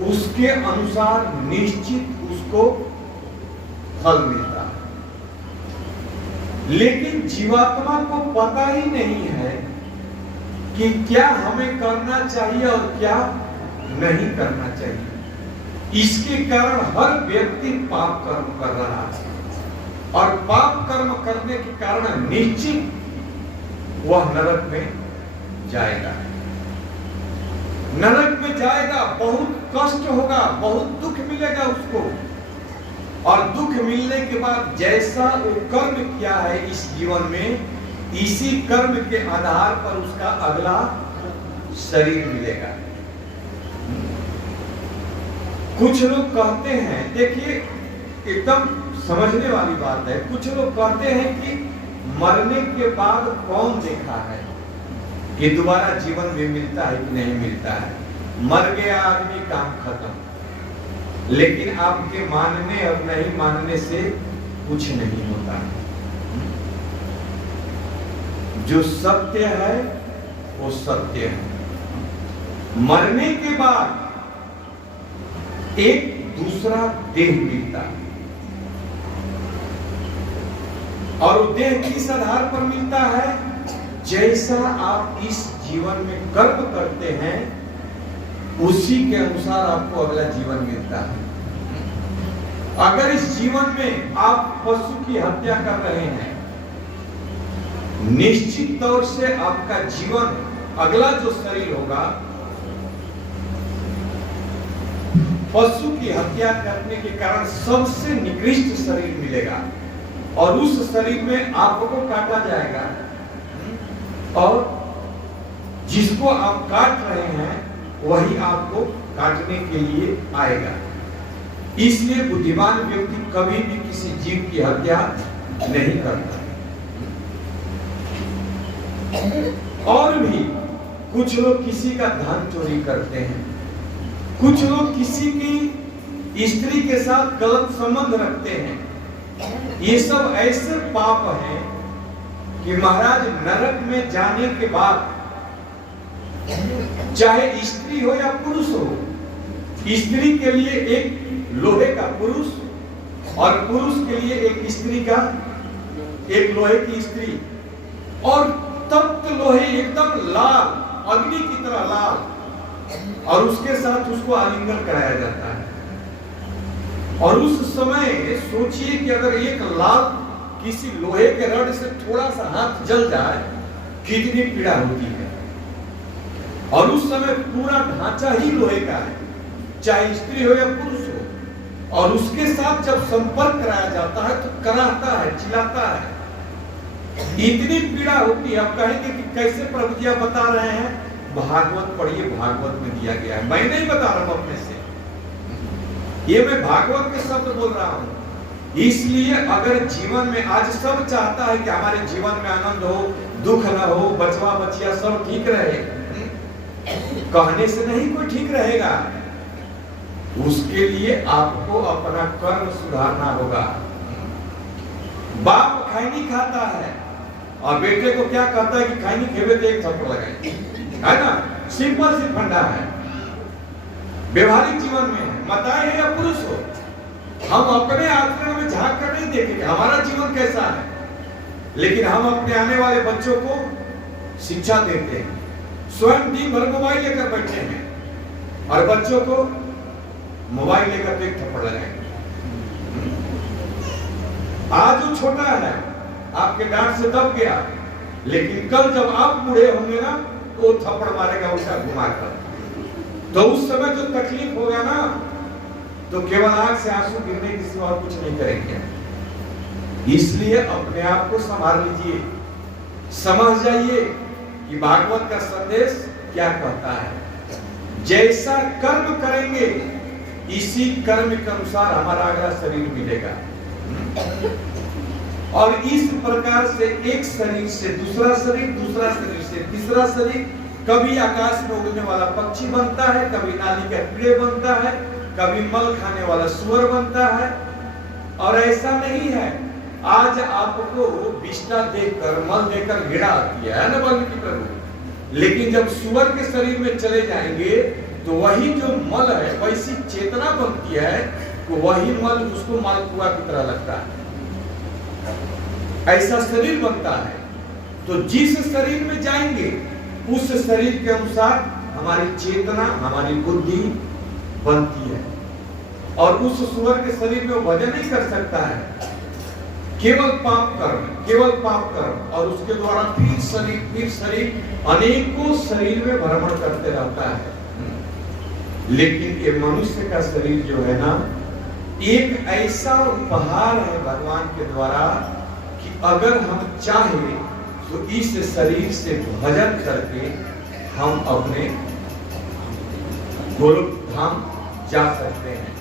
उसके अनुसार निश्चित उसको फल मिलता है। लेकिन जीवात्मा को पता ही नहीं है कि क्या हमें करना चाहिए और क्या नहीं करना चाहिए। इसके कारण हर व्यक्ति पाप कर्म कर रहा है और पाप कर्म करने के कारण निश्चित वह नरक में जाएगा। नरक में जाएगा, बहुत कष्ट होगा, बहुत दुख मिलेगा उसको। और दुख मिलने के बाद जैसा वो कर्म किया है इस जीवन में, इसी कर्म के आधार पर उसका अगला शरीर मिलेगा। कुछ लोग कहते हैं, देखिए एकदम समझने वाली बात है, कुछ लोग कहते हैं कि मरने के बाद कौन देखा है कि दोबारा जीवन भी मिलता है कि नहीं मिलता है। मर गया आदमी, काम खत्म। लेकिन आपके मानने और नहीं मानने से कुछ नहीं होता। जो सत्य है वो सत्य है। मरने के बाद एक दूसरा देह मिलता है, और वो देह किस आधार पर मिलता है? जैसा आप इस जीवन में कर्म करते हैं उसी के अनुसार आपको अगला जीवन मिलता है। अगर इस जीवन में आप पशु की हत्या कर रहे हैं, निश्चित तौर से आपका जीवन, अगला जो शरीर होगा, पशु की हत्या करने के कारण सबसे निकृष्ट शरीर मिलेगा, और उस शरीर में आपको काटा जाएगा, और जिसको आप काट रहे हैं वही आपको काटने के लिए आएगा। इसलिए बुद्धिमान व्यक्ति कभी भी किसी जीव की हत्या नहीं करता। और भी कुछ लोग किसी का धन चोरी करते हैं, कुछ लोग किसी की स्त्री के साथ गलत संबंध रखते हैं। ये सब ऐसे पाप हैं कि महाराज नरक में जाने के बाद, चाहे स्त्री हो या पुरुष हो, स्त्री के लिए एक लोहे का पुरुष और पुरुष के लिए एक स्त्री का, एक लोहे की स्त्री, और तप्त लोहे एकदम लाल, अग्नि की तरह लाल, और उसके साथ उसको आलिंगन कराया जाता है। और उस समय सोचिए कि अगर एक लाल किसी लोहे के रड से थोड़ा सा हाथ जल जाए, कितनी पीड़ा होती है। और उस समय पूरा ढांचा ही लोहे का है, चाहे स्त्री हो या पुरुष हो, और उसके साथ जब संपर्क कराया जाता है तो कराहता है, चिल्लाता है, इतनी पीड़ा होती है। आप कहेंगे कि कैसे प्रभु जी आप बता रहे हैं? भागवत पढ़िए, भागवत में दिया गया है, मैं नहीं बता रहा हूं अपने से, ये मैं भागवत के शब्द बोल रहा हूं। इसलिए अगर जीवन में, आज सब चाहता है कि हमारे जीवन में आनंद हो, दुख न हो, बचवा बचिया सब ठीक रहे, कहने से नहीं कोई ठीक रहेगा। उसके लिए आपको अपना कर्म सुधारना होगा। बाप खैनी खाता है और बेटे को क्या कहता है कि खैनी खेवे तो एक थप्पड़ लगाए, है ना? सिंपल सी फंडा है, व्यवहारिक जीवन में है, माताएं है या पुरुष हो, हम अपने आचरण में झांक कर नहीं देखेंगे हमारा जीवन कैसा है, लेकिन हम अपने आने वाले बच्चों को शिक्षा देते हैं। स्वयं दिन भर मोबाइल लेकर बैठे हैं और बच्चों को मोबाइल लेकर एक थप्पड़ लगाएंगे। आज वो छोटा है, आपके डांट से दब गया, लेकिन कल जब आप बूढ़े होंगे ना तो थप्पड़ मारेगा उसका घुमाकर, तो उस समय जो तकलीफ होगा ना, तो केवल आंख से आंसू गिरने के सिवा और कुछ नहीं करेंगे। इसलिए अपने आप को संभाल लीजिए, समझ जाइए कि भागवत का संदेश क्या कहता है। जैसा कर्म करेंगे इसी कर्म के अनुसार हमारा अगला शरीर मिलेगा। और इस प्रकार से एक शरीर से दूसरा शरीर, दूसरा शरीर से तीसरा शरीर, कभी आकाश में उड़ने वाला पक्षी बनता है, कभी नाली का कीड़े बनता है, कभी मल खाने वाला सुअर बनता है। और ऐसा नहीं है, आज आपको विष्ठा देखकर, मल देखकर घृणा आती है ना वाल्मीकि प्रभु, लेकिन जब सुअर के शरीर में चले जाएंगे तो वही जो मल है वैसी चेतना बनती है कि वही मल उसको मालपुआ की तरह लगता है, ऐसा शरीर बनता है। तो जिस शरीर में जाएंगे उस शरीर के अनुसार हमारी चेतना, हमारी बुद्धि बनती है। और उस सुअर के शरीर में वो भजन नहीं कर सकता है, केवल पाप कर्म, केवल पाप कर्म, और उसके द्वारा फिर शरीर अनेकों शरीर में भ्रमण करते रहता है। लेकिन ये मनुष्य का शरीर जो है ना, एक ऐसा उपहार है भगवान के द्वारा कि अगर हम चाहें तो इस शरीर से भजन करके हम अपने गोलोक धाम जा सकते हैं।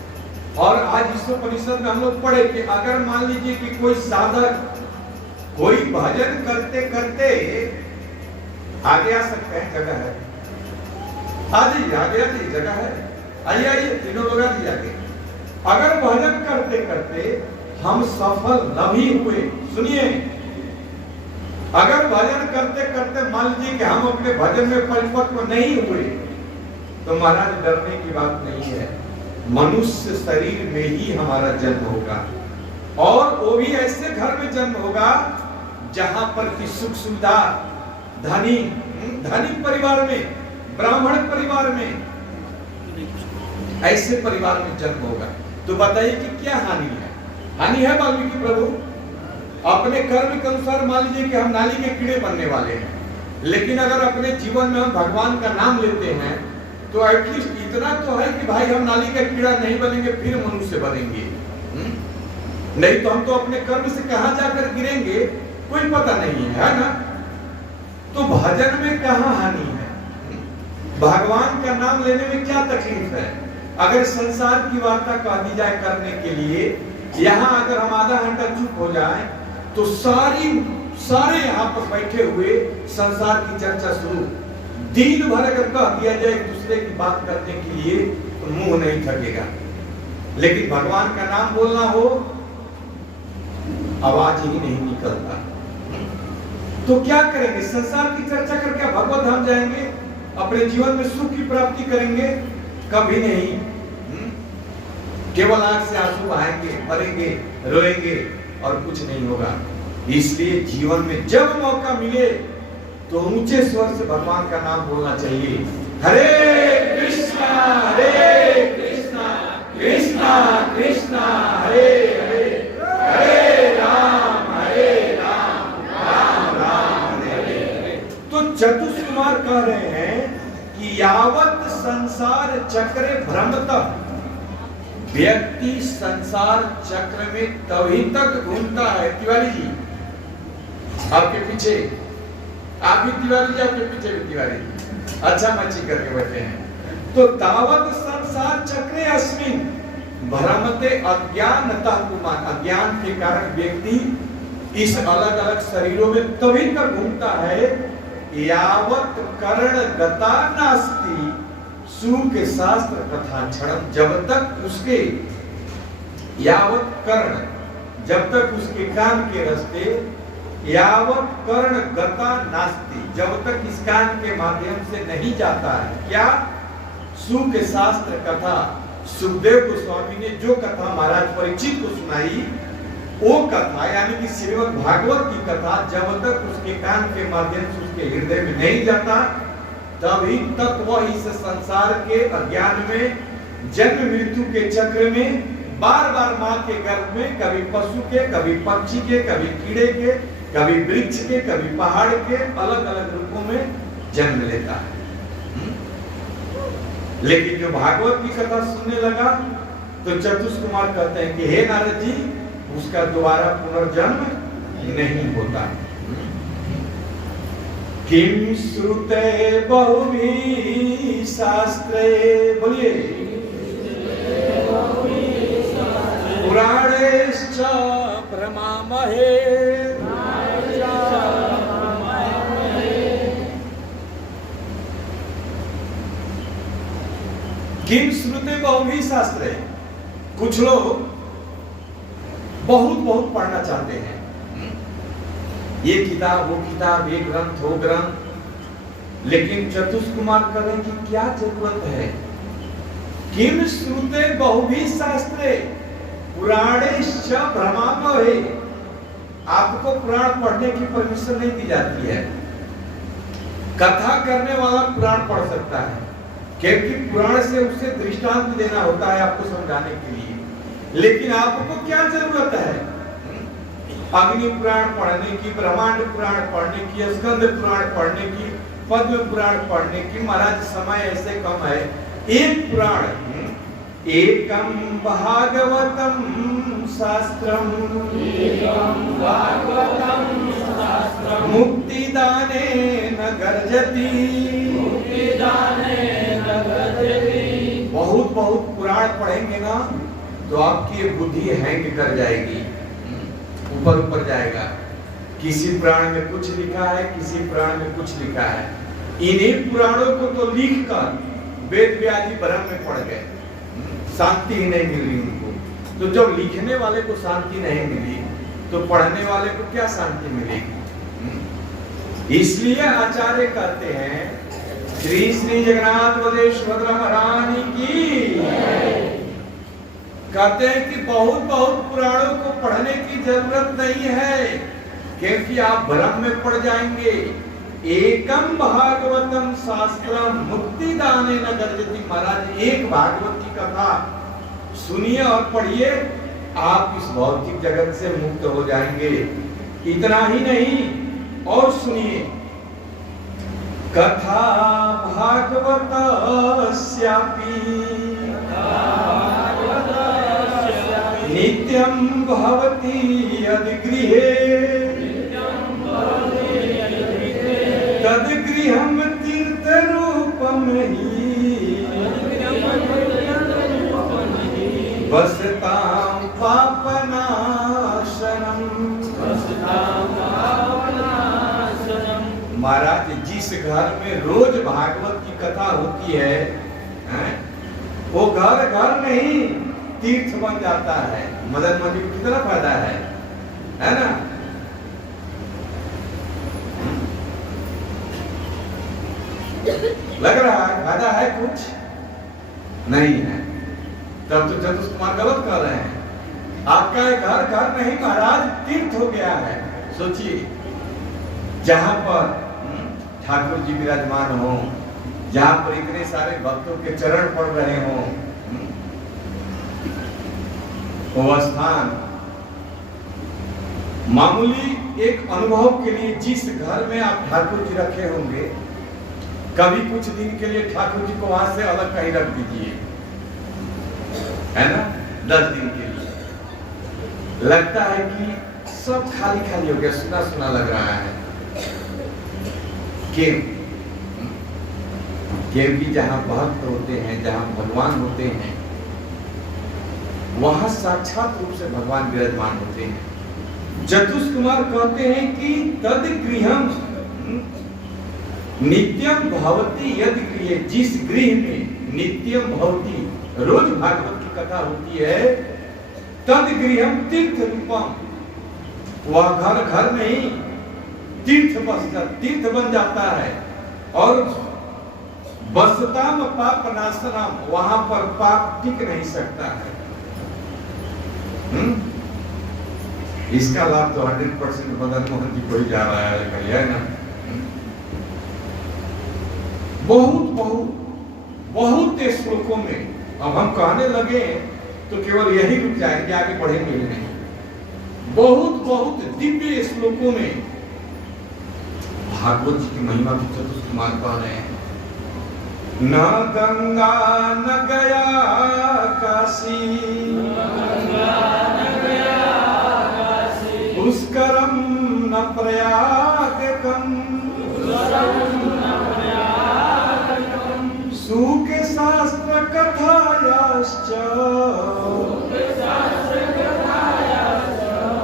और आज ईश्वरोपनिषद में हम लोग पढ़े कि अगर मान लीजिए कि कोई साधक कोई भजन करते करते आगे आ सकते हैं, जगह है, आगे आगे जगह है, आइए आइए तीनों लोग आगे। अगर भजन करते करते हम सफल न भी हुए, सुनिए, अगर भजन करते करते मान लीजिए कि हम अपने भजन में परिपक्व नहीं हुए, तो महाराज डरने की बात नहीं है। मनुष्य शरीर में ही हमारा जन्म होगा, और वो भी ऐसे घर में जन्म होगा जहां पर की सुख सुविधा, धनी परिवार में, ब्राह्मण परिवार में, ऐसे परिवार में जन्म होगा। तो बताइए कि क्या हानि है? हानि है वाल्मीकि प्रभु, अपने कर्म के अनुसार मान लीजिए कि हम नाली के कीड़े बनने वाले हैं, लेकिन अगर अपने जीवन में हम भगवान का नाम लेते हैं तो एटलीस्ट इतना तो है कि भाई हम नाली का कीड़ा नहीं बनेंगे, फिर मनुष्य बनेंगे। नहीं तो हम तो अपने कर्म से कहां जाकर गिरेंगे कोई पता नहीं है ना। तो भजन में कहां हानि है? भगवान का नाम लेने में क्या तकलीफ है? अगर संसार की वार्ता कह दी जाए करने के लिए, यहाँ अगर हम आधा घंटा चुप हो जाए तो सारे यहाँ पर बैठे हुए संसार की चर्चा शुरू। दिन भर अगर कह दिया जाए एक दूसरे की बात करने के लिए तो मुंह नहीं थकेगा, लेकिन भगवान का नाम बोलना हो आवाज ही नहीं निकलता। तो क्या करेंगे? संसार की चर्चा करके भगवत धाम जाएंगे, अपने जीवन में सुख की प्राप्ति करेंगे? कभी नहीं। केवल आंख से आंसू बहाएंगे, मरेंगे, रोएंगे और कुछ नहीं होगा। इसलिए जीवन में जब मौका मिले तो ऊंचे स्वर से भगवान का नाम बोलना चाहिए। हरे कृष्णा कृष्णा कृष्णा हरे हरे, हरे राम राम राम हरे हरे। तो चतुष्कुमार कह रहे हैं कि यावत संसार चक्रे भ्रमतः, व्यक्ति संसार चक्र में तभी तक घूमता है। तिवारी जी आपके पीछे, आप भी तिवारी जी, आपके पीछे भी तिवारी जी, अच्छा मच्छी करके बैठे हैं। तो तावत संसार चक्रे अस्मिन भ्रमते अज्ञानतः कुमार, अज्ञान के कारण व्यक्ति इस अलग अलग शरीरों में तभी तक घूमता है यावत कर्ण गता नास्ति सुख शास्त्र कथा क्षण, जब तक उसके यावत कर्ण, जब तक उसके कान के रास्ते यावत कर्ण गता नास्ति, जब तक इस कान के माध्यम से नहीं जाता है क्या? सुख शास्त्र कथा। सुखदेव गोस्वामी ने जो कथा महाराज परीक्षित को सुनाई, वो कथा यानी कि श्रीमद् भागवत की कथा जब तक उसके कान के माध्यम से उसके हृदय में नहीं जाता, तभी तक वह इस संसार के अज्ञान में, जन्म मृत्यु के चक्र में, बार बार माँ के गर्भ में कभी पशु के, कभी पक्षी के, कभी कीड़े के, कभी वृक्ष के, कभी पहाड़ के, अलग अलग रूपों में जन्म लेता है। लेकिन जो भागवत की कथा सुनने लगा तो चतुष्कुमार कहते हैं कि हे नारद जी, उसका दोबारा पुनर्जन्म नहीं होता। किम श्रुते बहुभी शास्त्रे, बोलिए, पुराणेश्च प्रमामहे, किम श्रुते बहुभी शास्त्रे। कुछ लोग बहुत बहुत पढ़ना चाहते हैं, ये किताब वो किताब, ये ग्रंथ वो ग्रंथ, लेकिन चतुष्कुमार कहें कि क्या जरूरत है? किम श्रुते बहुभी शास्त्रे पुराणेश्च प्रमामहे। आपको पुराण पढ़ने की परमिशन नहीं दी जाती है। कथा करने वाला पुराण पढ़ सकता है, क्योंकि पुराण से उसे दृष्टांत देना होता है आपको समझाने के लिए। लेकिन आपको क्या जरूरत है? अग्नि पुराण पढ़ने की, ब्रह्मांड पुराण पढ़ने की, स्कंद पुराण पढ़ने की, पद्म पुराण पढ़ने की? महाराज समय ऐसे कम है। एक पुराण, एकम भागवतम शास्त्रम, मुक्तिदाने न गर्जति, बहुत बहुत पुराण पुराण पढ़ेंगे ना तो आपकी बुद्धि हैंग कर जाएगी, ऊपर ऊपर जाएगा। किसी पुराण में कुछ लिखा है, किसी पुराण में कुछ लिखा है। इन्हीं पुराणों को तो लिख कर वेद व्यास जी भ्रम में पड़ गए, शांति ही नहीं मिली उनको। तो जब लिखने वाले को शांति नहीं मिली तो पढ़ने वाले को क्या शांति मिलेगी? इसलिए आचार्य कहते हैं श्री श्री जगन्नाथ बलदेव महारानी की, कहते हैं कि बहुत बहुत पुराणों को पढ़ने की जरूरत नहीं है, क्योंकि आप भ्रम में पड़ जाएंगे। एकम भागवतम शास्त्रम मुक्ति दाने न गर्जति। महाराज एक भागवत की कथा सुनिए और पढ़िए, आप इस भौतिक जगत से मुक्त हो जाएंगे। इतना ही नहीं, और सुनिए, कथा भागवतस्यापि नित्यं भवति यद्गृहे तद्गृहं तीर्थरूपं हि वसतां पापनाशनम्। महाराज जिस घर में रोज भागवत की कथा होती है, वो घर घर नहीं तीर्थ बन जाता है। मदन मोहन जी को कितना फायदा है ना? लग रहा है फायदा है? कुछ नहीं है। तब तो चतुष कुमार गलत कर रहे हैं। आपका घर घर नहीं महाराज तीर्थ हो गया है। सोचिए, जहां पर ठाकुर जी विराजमान हो, जहां पर इतने सारे भक्तों के चरण पड़ रहे हो, वो स्थान मामूली एक अनुभव के लिए, जिस घर में आप ठाकुर जी रखे होंगे, कभी कुछ दिन के लिए ठाकुर जी को वहां से अलग कहीं रख दीजिए, है ना, 10 दिन के लिए, लगता है कि सब खाली खाली हो गया, सुना सुना लग रहा है। क्यों? क्योंकि जहां भक्त होते हैं, जहां भगवान होते हैं, वहां साक्षात रूप से भगवान विराजमान होते हैं। चतुष कुमार कहते हैं कि तद गृहम नित्यम भवति यदि गृह, जिस गृह में नित्यम भवति रोज भागवत की कथा होती है, तद गृहम तीर्थ रूपम, वह घर घर नहीं तीर्थ बन जाता है। और बसताम पाप नाशनम, वहां पर पाप टिक नहीं सकता है। इसका लाभ तो 100% मदन मोहन जी को ही जा रहा है ना। बहुत बहुत बहुत श्लोकों में अब हम कहने लगे तो केवल यही रुक जाएंगे, आगे बढ़ेंगे नहीं। बहुत बहुत दिव्य श्लोकों में भागवत जी की महिमा की चतुष कुमार कह रहे हैं। न गंगा न गया काशी, पुष्करम न प्रयागकम, सुख शास्त्र कथायाश्च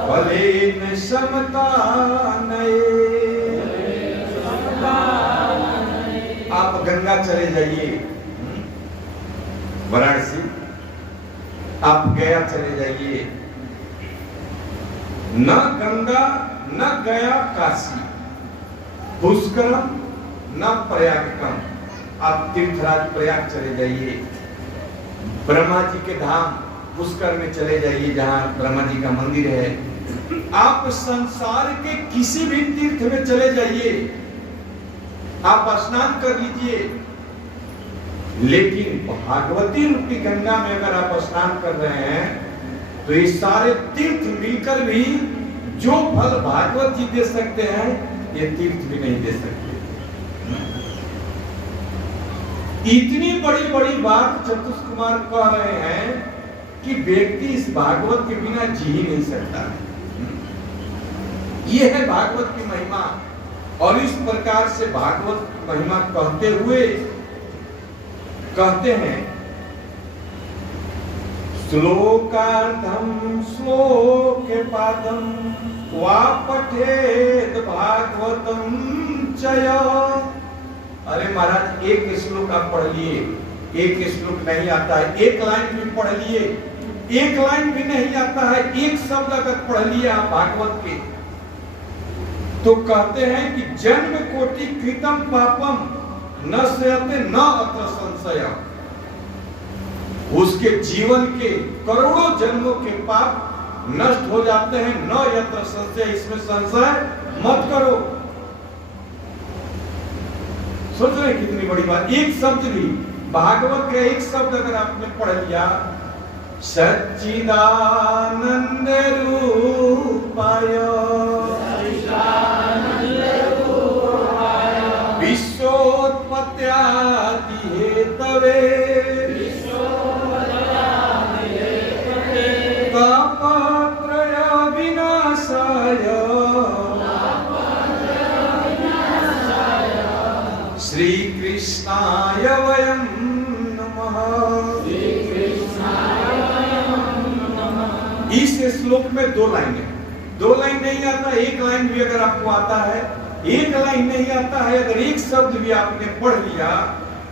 फलेन समतानये। आप गंगा चले जाइए वाराणसी, आप गया चले जाइए, न गंगा न गया काशी, पुष्करम न प्रयागकम, आप तीर्थराज प्रयाग चले जाइए, ब्रह्मा जी के धाम पुष्कर में चले जाइए जहां ब्रह्मा जी का मंदिर है, आप संसार के किसी भी तीर्थ में चले जाइए, आप स्नान कर लीजिए, लेकिन भागवती रूपी गंगा में अगर आप स्नान कर रहे हैं तो ये सारे तीर्थ मिलकर भी जो फल भागवत जी दे सकते हैं, ये तीर्थ भी नहीं दे सकते। इतनी बड़ी बड़ी बात चतुष कुमार कह रहे हैं कि व्यक्ति इस भागवत के बिना जी ही नहीं सकता। यह है भागवत की महिमा। और इस प्रकार से भागवत की महिमा कहते हुए कहते हैं श्लोकार्थम श्लोके पादम वा पठेत भागवतम चय। अरे महाराज एक श्लोक आप पढ़ लिए, एक श्लोक नहीं आता है, एक लाइन भी पढ़ लिए, एक लाइन भी नहीं आता है, एक शब्द अगर पढ़ लिया आप भागवत के, तो कहते हैं कि जन्म कोटि कृतम पापम न स्यते न अत्र संशय। उसके जीवन के करोड़ों जन्मों के पाप नष्ट हो जाते हैं, न यत्र संशय, इसमें संशय मत करो। सोच रहे कितनी बड़ी बात, एक शब्द भी भागवत का एक शब्द अगर आपने पढ़ लिया, सच्चिदानंद रूपाय विश्वोत्पत्त्यादि हेतवे तापत्रय विनाशाय श्री कृष्णाय वयं नमः। इस श्लोक में दो लाइनें, दो लाइन नहीं आता, एक लाइन भी अगर आपको आता है, एक लाइन नहीं आता है, अगर एक शब्द भी आपने पढ़ लिया,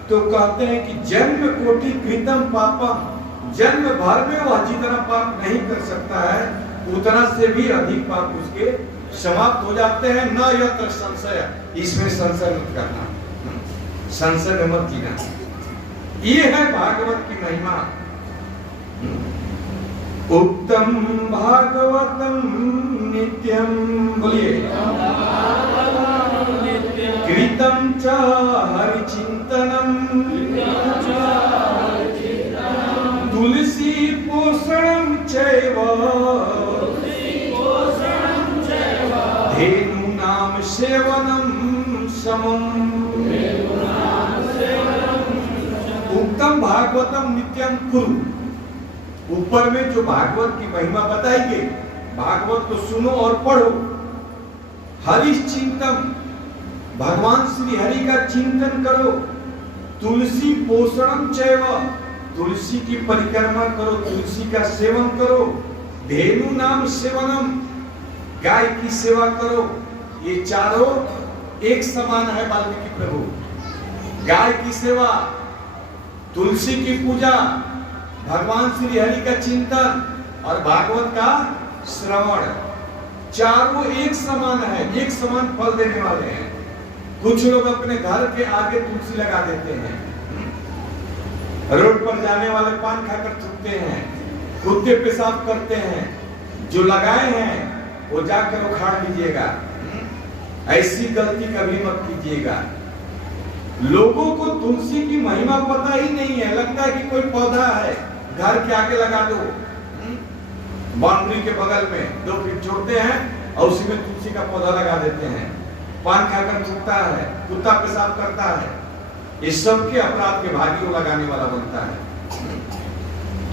तो कहते हैं कि जन्म कोटि कृतम पापम, जन्म भर में वह जितना पाप नहीं कर सकता है उतना से भी अधिक पाप उसके समाप्त हो जाते हैं। न यत्र संशय, इसमें संशय मत करना, संशय में मत जीना। ये है भागवत की महिमा। उत्तम भागवतम नित्यम, बोलिए, कृतम च हरिचिंतनम तुलसी पोषणम चैव धेनु नाम सेवनम समम। उत्तम भागवतम नित्यम कुरु, ऊपर में जो भागवत की महिमा बताई गई, भागवत को सुनो और पढ़ो। हरिश्चिंतन, भगवान श्री हरि का चिंतन करो। तुलसी पोषणम चैव, तुलसी की परिक्रमा करो, तुलसी का सेवन करो। धेनु नाम सेवनम, गाय की सेवा करो। ये चारों एक समान है वाल्मीकि प्रभु। गाय की सेवा, तुलसी की पूजा, भगवान श्री हरि का चिंतन और भागवत का श्रवण, चारों एक समान है, एक समान फल देने वाले हैं। कुछ लोग अपने घर के आगे तुलसी लगा देते हैं, रोड पर जाने वाले पान खाकर थूकते हैं, कुत्ते पेशाब करते हैं, जो लगाए हैं वो जाकर उखाड़ लीजिएगा। ऐसी गलती कभी मत कीजिएगा। लोगों को तुलसी की महिमा पता ही नहीं है, लगता है कि कोई पौधा है घर के आगे लगा दो, बाउंड्री के बगल में 2 फीट छोड़ते हैं और उसी में तुलसी का पौधा लगा देते हैं। पान खाकर थूकता है, कुत्ता पेशाब करता है, ये सब के अपराध के भागी वो लगाने वाला बनता है।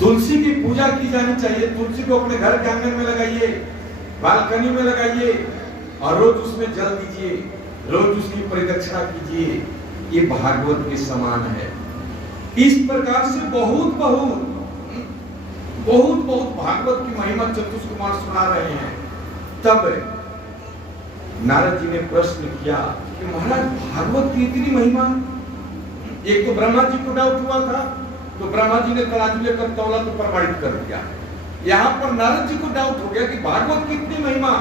तुलसी की पूजा की जानी चाहिए। तुलसी को अपने घर के आंगन में लगाइए, बालकनी में लगाइए और रोज उसमें जल दीजिए, रोज उसकी परिरक्षा कीजिए। ये भागवत के समान है। इस प्रकार से बहुत बहुत भागवत की महिमा चतुष कुमार सुना रहे हैं। तब नारद जी ने प्रश्न किया कि महाराज भागवत की इतनी महिमा, एक तो ब्रह्मा जी को डाउट हुआ था, तो ब्रह्मा जी ने तराजू लेकर तौला तो प्रमाणित कर दिया। यहाँ पर नारद जी को डाउट हो गया कि भागवत की इतनी महिमा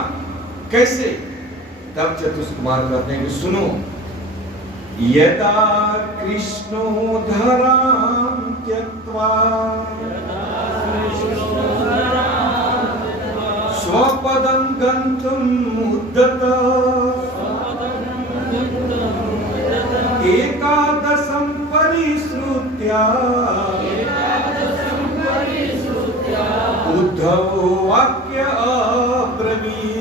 कैसे। तब चतुष कुमार कहते हैं कि सुनो, यदा कृष्णो धराम त्यक्त्वा स्वपदं गन्तुं मुद्यत एकादशं परिश्रुत्य उद्धवो वाक्य अब्रवीत्।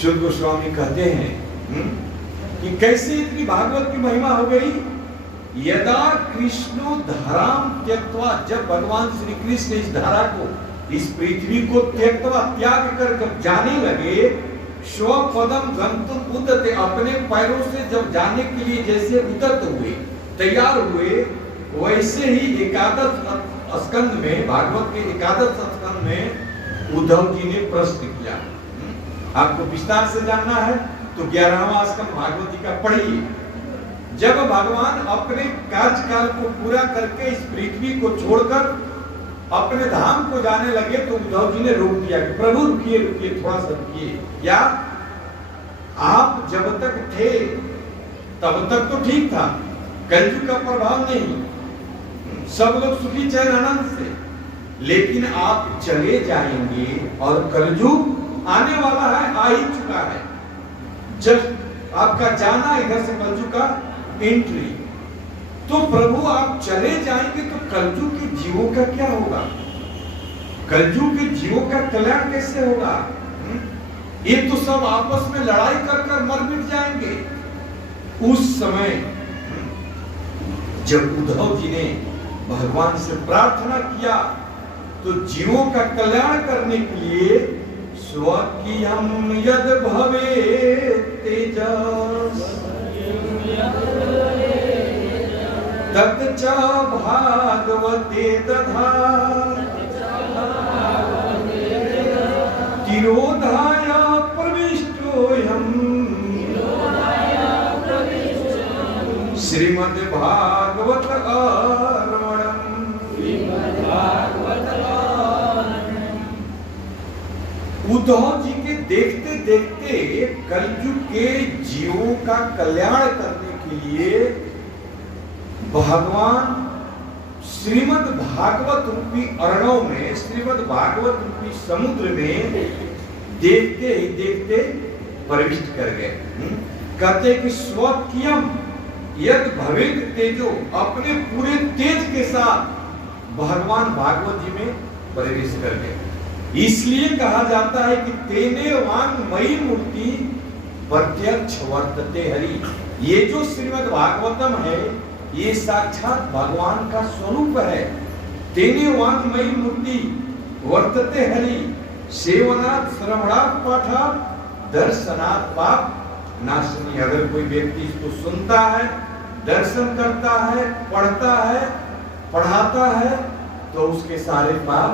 शुद्ध गोस्वामी कहते हैं कि कैसे इतनी भागवत की महिमा हो गई। यदा कृष्णो धराम त्यक्त्वा, जब भगवान श्री कृष्ण इस धरा को, इस पृथ्वी को त्यक्त्वा, त्याग कर जब जाने लगे, स्वपदम गंतुम उद्यते, अपने पैरों से जब जाने के लिए जैसे उद्यत हुए, तैयार हुए, वैसे ही एकादश स्कंद में, भागवत के एकादश स्कंद में उद्धव जी ने प्रश्न किया। आपको विस्तार से जानना है तो 11वां स्कंद भागवत जी का पढ़िए। जब भगवान अपने कार्यकाल को पूरा करके इस पृथ्वी को छोड़कर अपने धाम को जाने लगे तो उद्धव जी ने रोक दिया कि प्रभु रुकिए रुकिए, थोड़ा सा रुकिए। या आप जब तक थे तब तक तो ठीक था, कलयुग का प्रभाव नहीं, सब लोग सुखी चैन आनंद से, लेकिन आप चले जाएंगे और कलयुग आने वाला है, आ ही चुका है। जब आपका जाना इधर से कलयुग का एंट्री, तो प्रभु आप चले जाएंगे तो कलयुग के जीवों का क्या होगा? कलयुग के जीवों का कल्याण कैसे होगा? ये तो सब आपस में लड़ाई कर कर मर मिट जाएंगे। उस समय जब उद्धव जी ने भगवान से प्रार्थना किया तो जीवों का कल्याण करने के लिए स्वकीयम यद भवे तेजस तच्च भागवते दधा तिरोधाय प्रविष्टोऽहम् श्रीमद् भागवत अर्वणम्। उद्धव जी के देखते देखते कलयुग के जीवों का कल्याण करने के लिए भगवान श्रीमद् भागवत रूपी अर्णव में, श्रीमद् भागवत रूपी समुद्र में देखते ही देखते प्रविष्ट कर गए। कहते कि स्वकीयम यद भवेत तेजो, अपने पूरे तेज के साथ भगवान भागवत जी में प्रवेश कर गए। इसलिए कहा जाता है कि तेने वांगमयी मूर्ति प्रत्यक्ष वर्तते हरि। ये जो श्रीमद् भागवतम है ये साक्षात भगवान का स्वरूप है। तेने वांगमयी मूर्ति वर्तते हरि, सेवनात् श्रवणात् पाठात् दर्शनात् पाप नाशनी। अगर कोई व्यक्ति इसको सुनता है, दर्शन करता है, पढ़ता है, पढ़ाता है तो उसके सारे पाप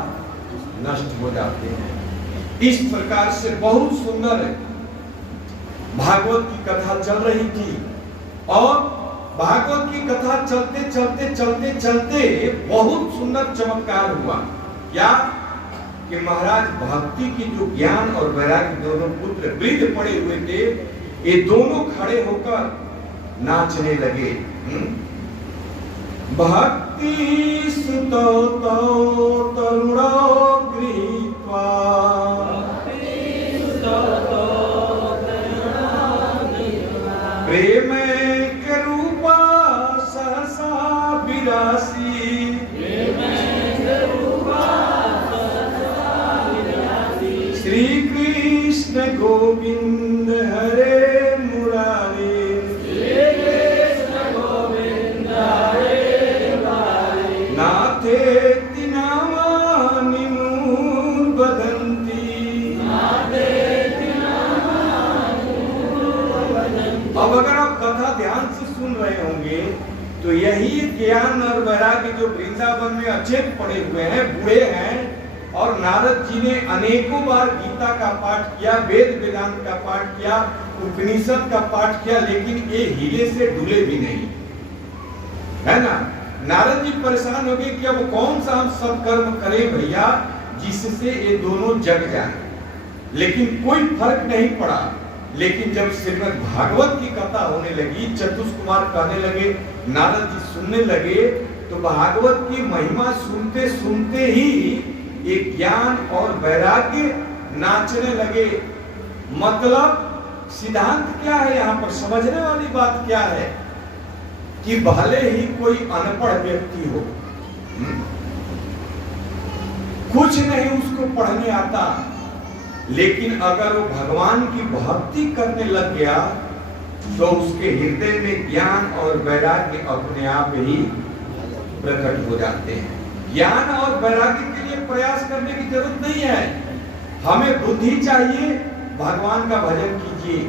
नष्ट हो जाते हैं। इस प्रकार से बहुत सुंदर भागवत की कथा चल रही थी और भागवत की कथा चलते चलते चलते चलते बहुत सुंदर चमत्कार हुआ। क्या कि महाराज भक्ति की जो ज्ञान और वैराग्य दोनों पुत्र वृद्ध पड़े हुए थे, ये दोनों खड़े होकर नाचने लगे। भक्ति सुतो तरुणो गृहीत्वा प्रेम के रूपा सहसा विरासी श्री कृष्ण गोविंद हरे मुरारी नाथे तिनामानि मूल बदंती। अब अगर आप कथा ध्यान से सुन रहे होंगे तो यही ज्ञान और वैराग्य जो वृंदावन में अचेत पड़े हुए हैं, बूढ़े हैं, और नारद जी ने अनेकों बार गीता का पाठ किया, वेद वेदांत का पाठ किया, उपनिषद का पाठ किया, लेकिन ये हीले से डुले भी नहीं, है ना। नारद जी परेशान हो गए कि अब कौन सा हम सब कर्म करें भैया जिससे ये दोनों जग जाएं, लेकिन कोई फर्क नहीं पड़ा। लेकिन जब श्रीमद् भागवत की कथा होने लगी, चतुष्कुमार कहने लगे, नारद जी सुनने लगे, तो भागवत की महिमा सुनते सुनते ही एक ज्ञान और वैराग्य नाचने लगे। मतलब सिद्धांत क्या है यहाँ पर, समझने वाली बात क्या है कि भले ही कोई अनपढ़ व्यक्ति हो, कुछ नहीं उसको पढ़ने आता, लेकिन अगर वो भगवान की भक्ति करने लग गया तो उसके हृदय में ज्ञान और वैराग्य अपने आप ही प्रकट हो जाते हैं। ज्ञान और वैराग्य के लिए प्रयास करने की जरूरत नहीं है, हमें बुद्धि चाहिए, भगवान का भजन कीजिए।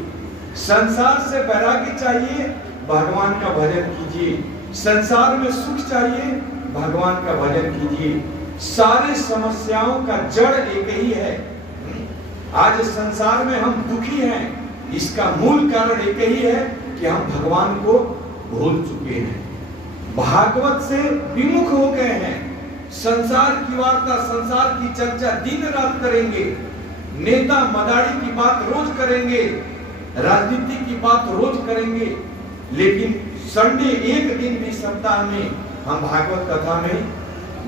संसार से वैराग्य चाहिए, भगवान का भजन कीजिए। संसार में सुख चाहिए, भगवान का भजन कीजिए। सारे समस्याओं का जड़ एक ही है। आज संसार में हम दुखी हैं, इसका मूल कारण एक ही है कि हम भगवान को भूल चुके हैं, भागवत से विमुख हो गए हैं। संसार की वार्ता, संसार की चर्चा दिन रात करेंगे, नेता मदारी की बात रोज करेंगे, राजनीति की बात रोज करेंगे, लेकिन संडे एक दिन भी सप्ताह में हम भागवत कथा में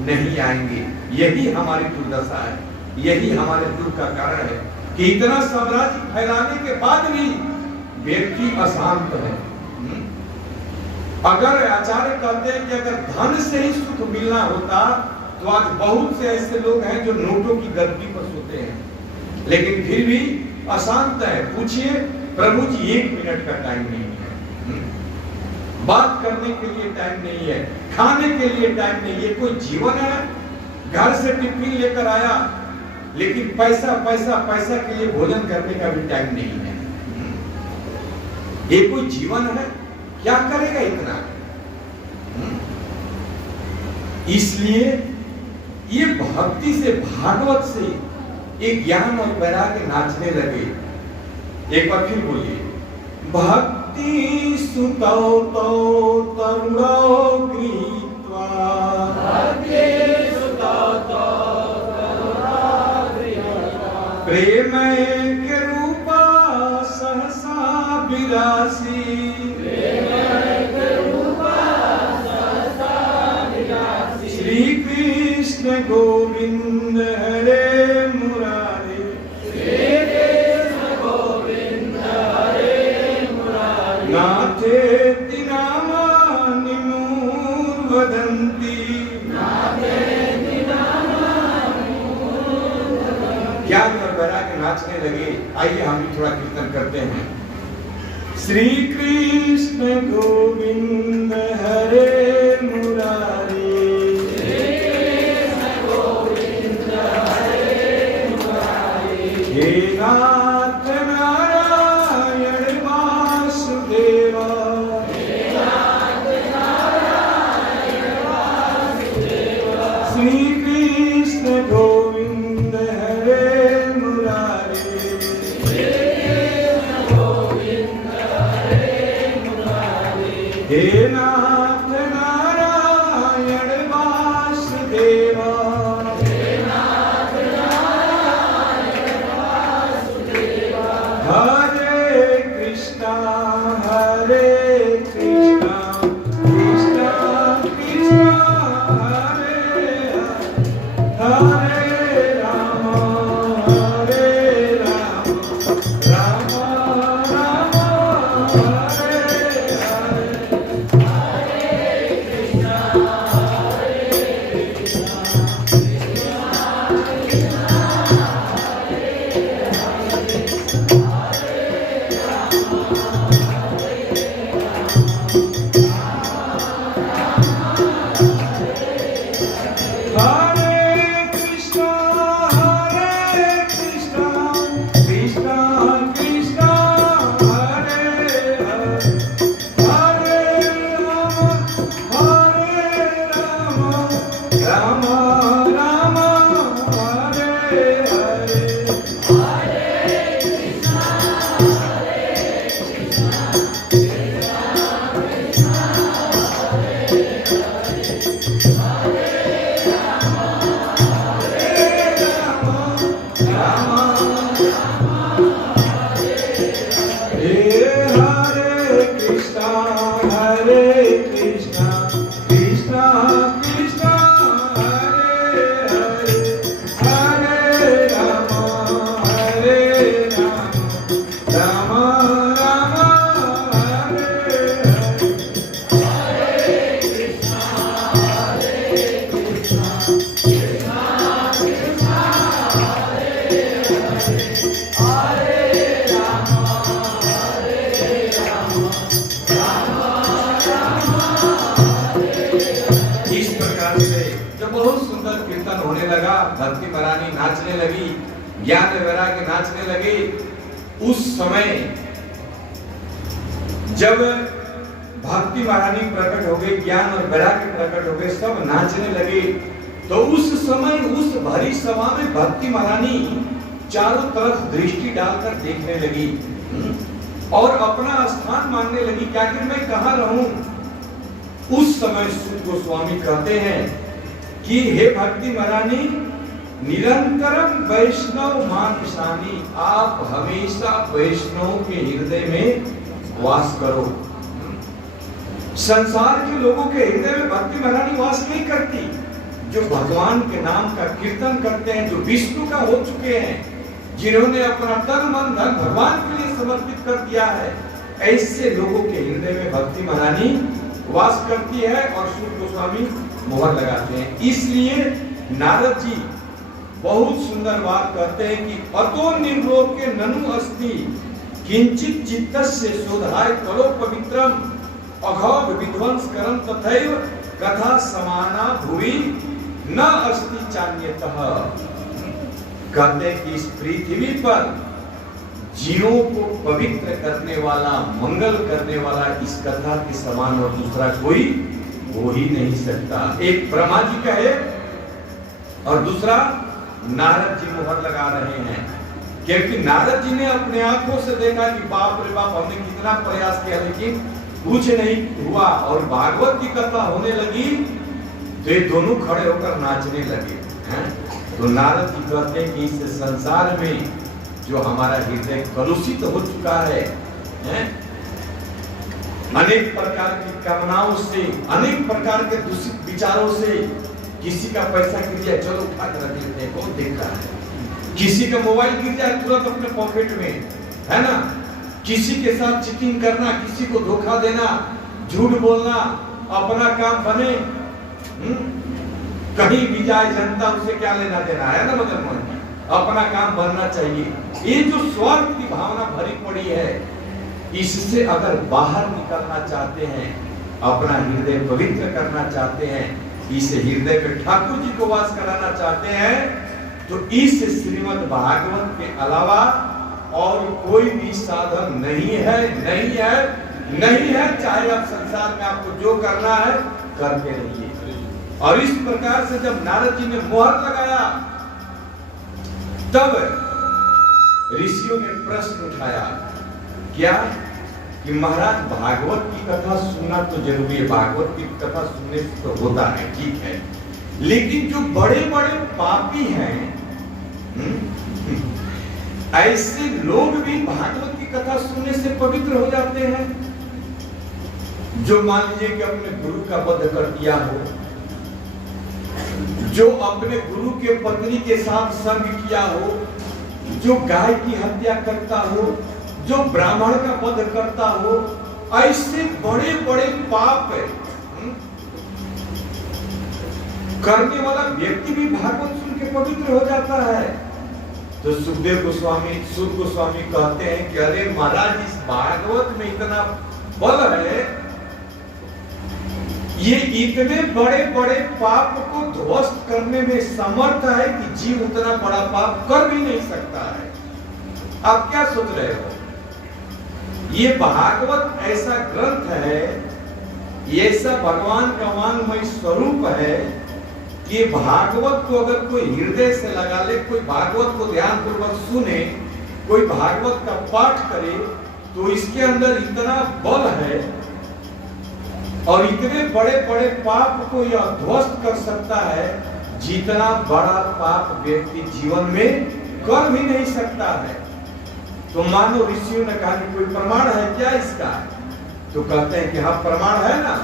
नहीं आएंगे। यही हमारी दुर्दशा है, यही हमारे दुख का कारण है कि इतना साम्राज्य फैलाने के बाद भी व्यक्ति अशांत है। अगर आचार्य कहते हैं कि अगर धन से ही सुख मिलना होता तो आज बहुत से ऐसे लोग हैं जो नोटों की गद्दी पर सोते हैं, लेकिन फिर भी अशांत है। पूछिए प्रभु जी, 1 मिनट का टाइम नहीं है, बात करने के लिए टाइम नहीं है, खाने के लिए टाइम नहीं है। कोई जीवन है? घर से टिफिन लेकर आया, लेकिन पैसा पैसा पैसा के लिए भोजन करने का भी टाइम नहीं है। ये कोई जीवन है? क्या करेगा इतना? इसलिए ये भक्ति से, भागवत से एक ज्ञान और वैराग्य नाचने लगे। एक बार फिर बोलिए, भक्ति सुतौ तौ तरुणौ गृहीत्वा, भक्ति सुतौ तौ तरुणौ गृहीत्वा, प्रेम के रूपा सहसा विलासी, प्रेम के रूपा सहसा विलासी, श्री कृष्ण गोविंद हरे मुरारी, श्री कृष्ण गोविंद हरे मुरारी, नाथेति नामानि मूर्धन्ति, नाथेति नामानि मूर्धन्ति। ज्ञान और वैराग्य नाचने लगे। आइए हम भी थोड़ा कीर्तन करते हैं। श्री कृष्ण गोविंद हरे मुरारी, श्री कृष्ण गोविंद हरे मुरारी, हे नाथ नारायण वासुदेवा, हे नाथ नारायण वासुदेवा, श्री कृष्ण गोविंद हरे मुरारी, श्री कृष्ण गोविंद हरे मुरारी, हे नाथ नारायण वासुदेवा, हे नाथ नारायण वासुदेवा, हरे कृष्णा कृष्णा कृष्णा हरे हरे, हरे राम राम राम हरे हरे। हरे कृष्णा कृष्णा कृष्णा हरे हरे, हरे राम राम हरे हरे। हरे कृष्णा कृष्णा कृष्णा हरे हरे, हरे राम राम राम हरे हरे। इस प्रकार से जब बहुत सुंदर कीर्तन होने लगा, भक्ति महारानी नाचने लगी, ज्ञान वैराग्य नाचने लगे, उस समय जब भक्ति महारानी प्रकट हो गई, ज्ञान और वैराग्य प्रकट हो गए, सब नाचने लगे। तो उस समय उस भरी सभा में भक्ति महारानी चारों तरफ दृष्टि डालकर देखने लगी और अपना स्थान मानने लगी कि आखिर मैं कहाँ रहूं। उस समय सूत गोस्वामी कहते हैं कि हे भक्ति महारानी, निरंतरम वैष्णव मानसानी, आप हमेशा वैष्णव के हृदय में वास करो। संसार के लोगों के हृदय में भक्ति महारानी वास नहीं करती। जो भगवान के नाम का कीर्तन करते हैं, जो विष्णु का हो चुके हैं, जिन्होंने अपना तन मन धन भगवान के लिए समर्पित कर दिया है, ऐसे लोगों के हृदय में भक्ति महारानी वास करती है और सूत गोस्वामी मोहर लगाते हैं। इसलिए नारद जी बहुत सुंदर बात कहते हैं कि अतो निर्लोके ननु अस्ति किंचित चित्तस्य शोधाय करो पवित्रम अघौघ विध्वंस करम तथैव कथा समाना भुवि न अस्ति चान्यतः। कहते हैं कि इस पृथ्वी पर जीवों को पवित्र करने वाला, मंगल करने वाला इस कथा के समान और दूसरा कोई हो ही नहीं सकता। एक ब्रह्मा जी का है और दूसरा नारद जी मोहर लगा रहे हैं, क्योंकि नारद जी ने अपने आंखों से देखा कि बाप रे बाप, हमने कितना प्रयास किया लेकिन कुछ नहीं हुआ। और भागवत की कथा होने लगी तो ये दोनों खड़े होकर नाचने लगे हैं। तो नारद जी कहते हैं कि इस संसार में जो हमारा हृदय कलुषित हो चुका है, अनेक प्रकार की कामनाओं से, अनेक प्रकार के दूषित विचारों से, किसी का पैसा गिर जाए चलो उठा कर रख लेते हैं, कौन देख रहा है। किसी का मोबाइल गिर जाए तुरंत अपने पॉकेट में, है ना। किसी के साथ चीटिंग करना, किसी को धोखा देना, झूठ बोलना, अपना काम बने, कहीं भी जाए जनता उसे क्या लेना देना है ना, मदन मोहन, अपना काम बनना चाहिए। ये जो स्वार्थ की भावना भरी पड़ी है, इससे अगर बाहर निकलना चाहते हैं, अपना हृदय पवित्र करना चाहते हैं, इस हृदय में ठाकुर जी को वास कराना चाहते हैं, तो इस श्रीमद् भागवत के अलावा और कोई भी साधन नहीं है, नहीं है, नहीं है। चाहे आप संसार में आपको जो करना है करते रहिए। और इस प्रकार से जब नारद जी ने मोहर लगाया, तब ऋषियों ने प्रश्न उठाया, क्या कि महाराज भागवत की कथा सुनना तो जरूरी है, भागवत की कथा सुनने से तो होता है, ठीक है, लेकिन जो बड़े बड़े पापी हैं, ऐसे लोग भी भागवत की कथा सुनने से पवित्र हो जाते हैं। जो मान लीजिए कि अपने गुरु का वध कर दिया हो, जो अपने गुरु के पत्नी के साथ संग किया हो, जो गाय की हत्या करता हो, जो ब्राह्मण का वध करता हो, ऐसे बड़े बड़े पाप करने वाला व्यक्ति भी भागवत सुन के पवित्र हो जाता है। तो सुखदेव गोस्वामी, सूत गोस्वामी कहते हैं कि अरे महाराज, इस भागवत में इतना बल है, ये इतने बड़े बड़े पाप को ध्वस्त करने में समर्थ है कि जीव उतना बड़ा पाप कर भी नहीं सकता है। आप क्या सोच रहे हो? ये भागवत ऐसा ग्रंथ है, ऐसा भगवान का वांगमय स्वरूप है कि भागवत को अगर कोई हृदय से लगा ले, कोई भागवत को ध्यान पूर्वक सुने, कोई भागवत का पाठ करे, तो इसके अंदर इतना बल है और इतने बड़े बड़े पाप को यह ध्वस्त कर सकता है, जितना बड़ा पाप व्यक्ति जीवन में कर भी नहीं सकता है। तो मानो ऋषियों ने कहा कि कोई प्रमाण है क्या इसका? तो कहते हैं कि हाँ, प्रमाण है ना।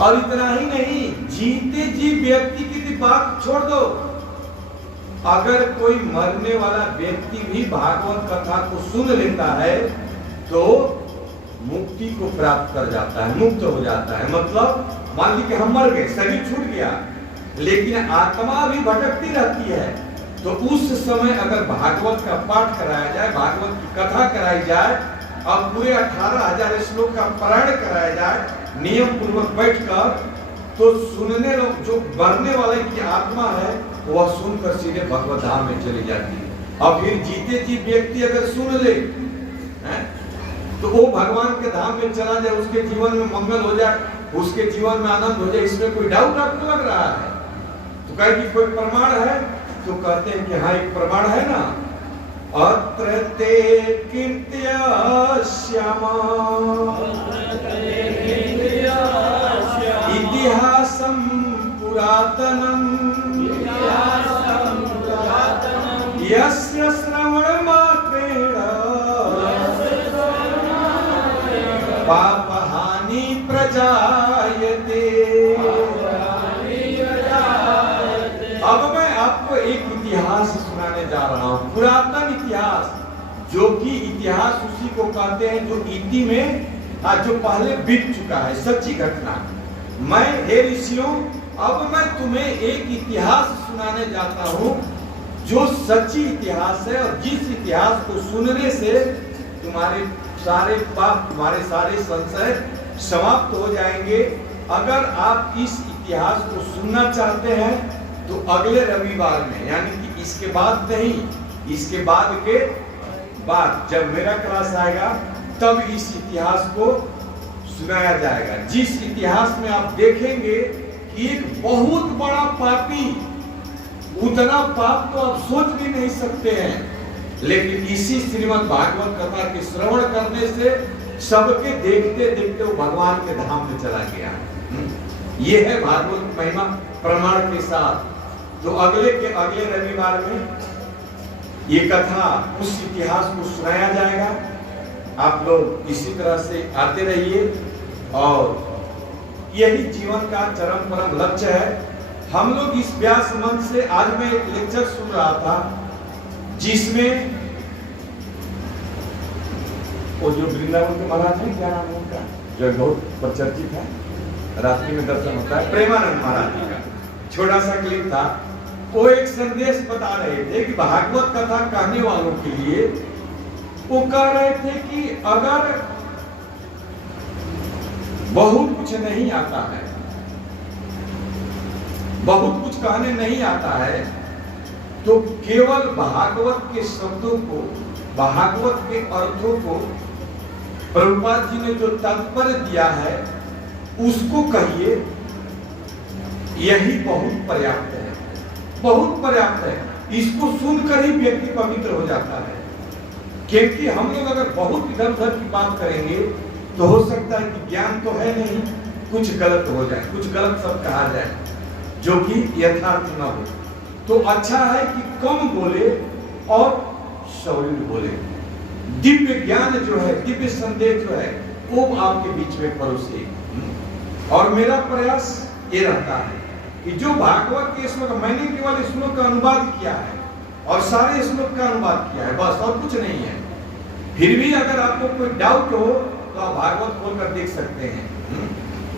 और इतना ही नहीं, जीते जी व्यक्ति की बात छोड़ दो, अगर कोई मरने वाला व्यक्ति भी भागवत कथा को सुन लेता है तो मुक्ति को प्राप्त कर जाता है, मुक्त हो जाता है। मतलब मान लीजिए कि हम मर गए, शरीर छूट गया, लेकिन आत्मा भी भटकती रहती है, तो उस समय अगर भागवत का पाठ कराया जाए, भागवत की कथा कराई जाए, अब पूरे 18,000 श्लोक का पारायण कराया जाए नियम पूर्वक बैठकर, तो सुनने लोग, जो मरने वाले की आत्मा है, वह सुनकर सीधे भगवत धाम में चली जाती है। और फिर जीते जी व्यक्ति अगर सुन ले, तो वो भगवान के धाम में चला जाए, उसके जीवन में मंगल हो जाए, उसके जीवन में आनंद हो जाए, इसमें कोई डाउट आपको लग रहा है? तो कहे कि कोई प्रमाण है? तो कहते हैं कि हाँ एक प्रमाण है ना, अत्र ते कीर्त्या श्यामा इतिहासं पुरातनम् यस्य श्रवणमात्रेण पापहानि प्रजायते। अब मैं आपको एक इतिहास सुनाने जा रहा हूं, पुरातन इतिहास, जो कि इतिहास उसी को कहते हैं जो इति में जो पहले बीत चुका है, सच्ची घटना। मैं हे ऋषियों, अब मैं तुम्हें एक इतिहास सुनाने जाता हूं जो सच्ची इतिहास है, और जिस इतिहास को सुनने से तुम्हारे सारे पाप, तुम्हारे सारे संशय समाप्त हो जाएंगे। अगर आप इस इतिहास को सुनना चाहते हैं तो अगले रविवार में, यानी कि इसके बाद नहीं, इसके बाद के बाद जब मेरा क्लास आएगा तब इस इतिहास को सुनाया जाएगा, जिस इतिहास में आप देखेंगे कि एक बहुत बड़ा पापी, उतना पाप तो आप सोच भी नहीं सकते हैं, लेकिन इसी श्रीमद् भागवत कथा के श्रवण करने से सबके देखते देखते वो भगवान के धाम में चला गया। ये है भागवत महिमा प्रमाण के साथ। तो अगले रविवार में ये कथा, उस इतिहास को सुनाया जाएगा। आप लोग इसी तरह से आते रहिए, और यही जीवन का चरम परम लक्ष्य है। हम लोग इस व्यास मंच से, आज मैं एक लेक्चर सुन रहा था जिसमें वो जो वृंदावन के महाराज है, क्या नाम है उनका, जो बहुत प्रचर्चित है, रात्रि में दर्शन होता है, प्रेमानंद महाराज जी का छोटा सा क्लिप था। वो एक संदेश बता रहे थे कि भागवत कथा कहने वालों के लिए, वो कह रहे थे कि अगर बहुत कुछ नहीं आता है, बहुत कुछ कहने नहीं आता है, तो केवल भागवत के शब्दों को, भागवत के अर्थों को प्रभुपाद जी ने जो तात्पर्य दिया है उसको कहिए, यही बहुत पर्याप्त है, बहुत पर्याप्त है। इसको सुनकर ही व्यक्ति पवित्र हो जाता है। क्योंकि हम लोग अगर बहुत इधर उधर की बात करेंगे तो हो सकता है कि ज्ञान तो है नहीं, कुछ गलत हो जाए, कुछ गलत सब कहा जाए जो कि यथार्थ न हो। तो अच्छा है कि कम बोले और सौरील बोले। दिव्य ज्ञान जो है, दिव्य संदेश जो है, वो आपके बीच में परोसे। और मेरा प्रयास ये रहता है कि जो भागवत के श्लोक, मैंने केवल श्लोक का अनुवाद किया है और सारे श्लोक का अनुवाद किया है, बस, और कुछ नहीं है। फिर भी अगर आपको कोई डाउट हो तो आप भागवत खोलकर देख सकते हैं,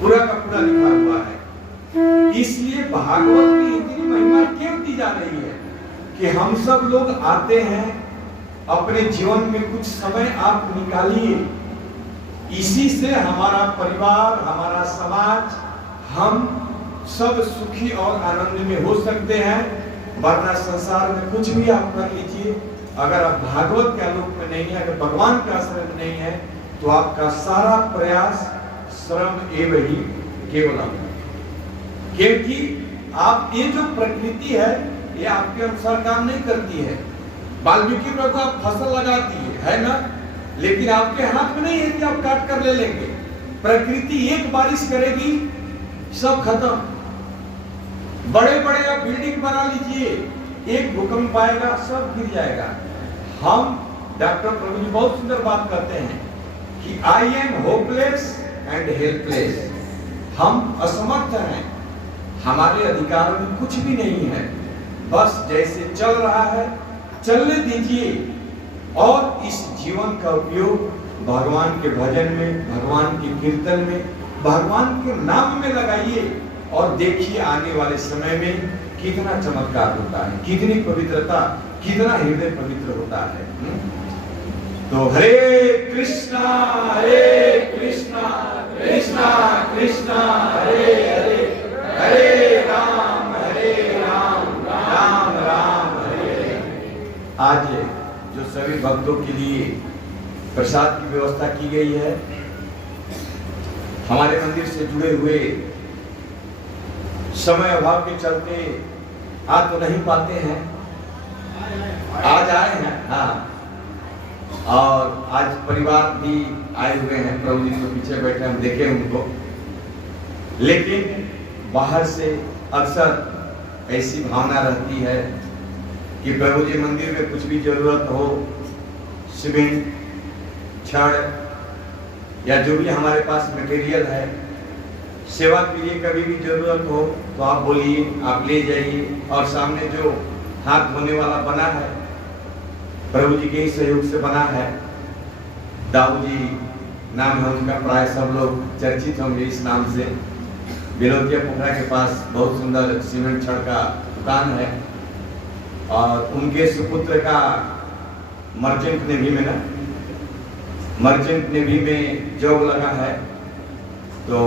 पूरा का पूरा लिखा हुआ है। इसलिए भागवत की इतनी महिमा क्यों दी जा रही है कि हम सब लोग आते हैं, अपने जीवन में कुछ समय आप निकालिए, इसी से हमारा परिवार, हमारा समाज, हम सब सुखी और आनंद में हो सकते हैं। वरना संसार में कुछ भी आप कर लीजिए, अगर आप भागवत के आलोक में नहीं है, अगर भगवान के आश्रय में नहीं है, तो आपका सारा प्रयास श्रम एवं ही केवलम। क्योंकि आप, ये जो प्रकृति है ये आपके अनुसार काम नहीं करती है। वाल्मीकि प्रभु आप फसल लगाती है ना, लेकिन आपके हाथ में नहीं है कि आप काट कर ले लेंगे। प्रकृति एक बारिश करेगी, सब खत्म। बड़े बड़े आप बिल्डिंग बना लीजिए, एक भूकंप आएगा, सब गिर जाएगा। हम, डॉक्टर प्रभु जी बहुत सुंदर बात करते हैं कि I am hopeless and helpless. हम असमर्थ हैं, हमारे अधिकार में कुछ भी नहीं है, बस जैसे चल रहा है चलने दीजिए, और इस जीवन का उपयोग भगवान के भजन में, भगवान के कीर्तन में, भगवान के नाम में लगाइए, और देखिए आने वाले समय में कितना चमत्कार होता है, कितनी पवित्रता, कितना हृदय पवित्र होता है। तो हरे कृष्णा कृष्णा कृष्णा हरे हरे, हरे राम राम राम हरे हरे। आज जो सभी भक्तों के लिए प्रसाद की व्यवस्था की गई है। हमारे मंदिर से जुड़े हुए समय अभाव के चलते आ तो नहीं पाते हैं, आज आए हैं। हाँ, और आज परिवार भी आए हुए हैं, प्रभु जी के पीछे बैठे, हम देखे उनको। लेकिन बाहर से अक्सर ऐसी भावना रहती है कि प्रभु जी मंदिर में कुछ भी जरूरत हो, सीमेंट, छड़ या जो भी हमारे पास मटेरियल है, सेवा के लिए कभी भी जरूरत हो तो आप बोलिए, आप ले जाइए। और सामने जो हाथ धोने वाला बना है, प्रभु जी के ही सहयोग से बना है, दाऊ जी नाम है उनका, प्राय सब लोग चर्चित होंगे इस नाम से। बिलोतिया पोखरा के पास बहुत सुंदर सीमेंट छड़ का दुकान है, और उनके सुपुत्र का मर्चेंट नेवी में ना, मर्चेंट नेवी में जॉब लगा है। तो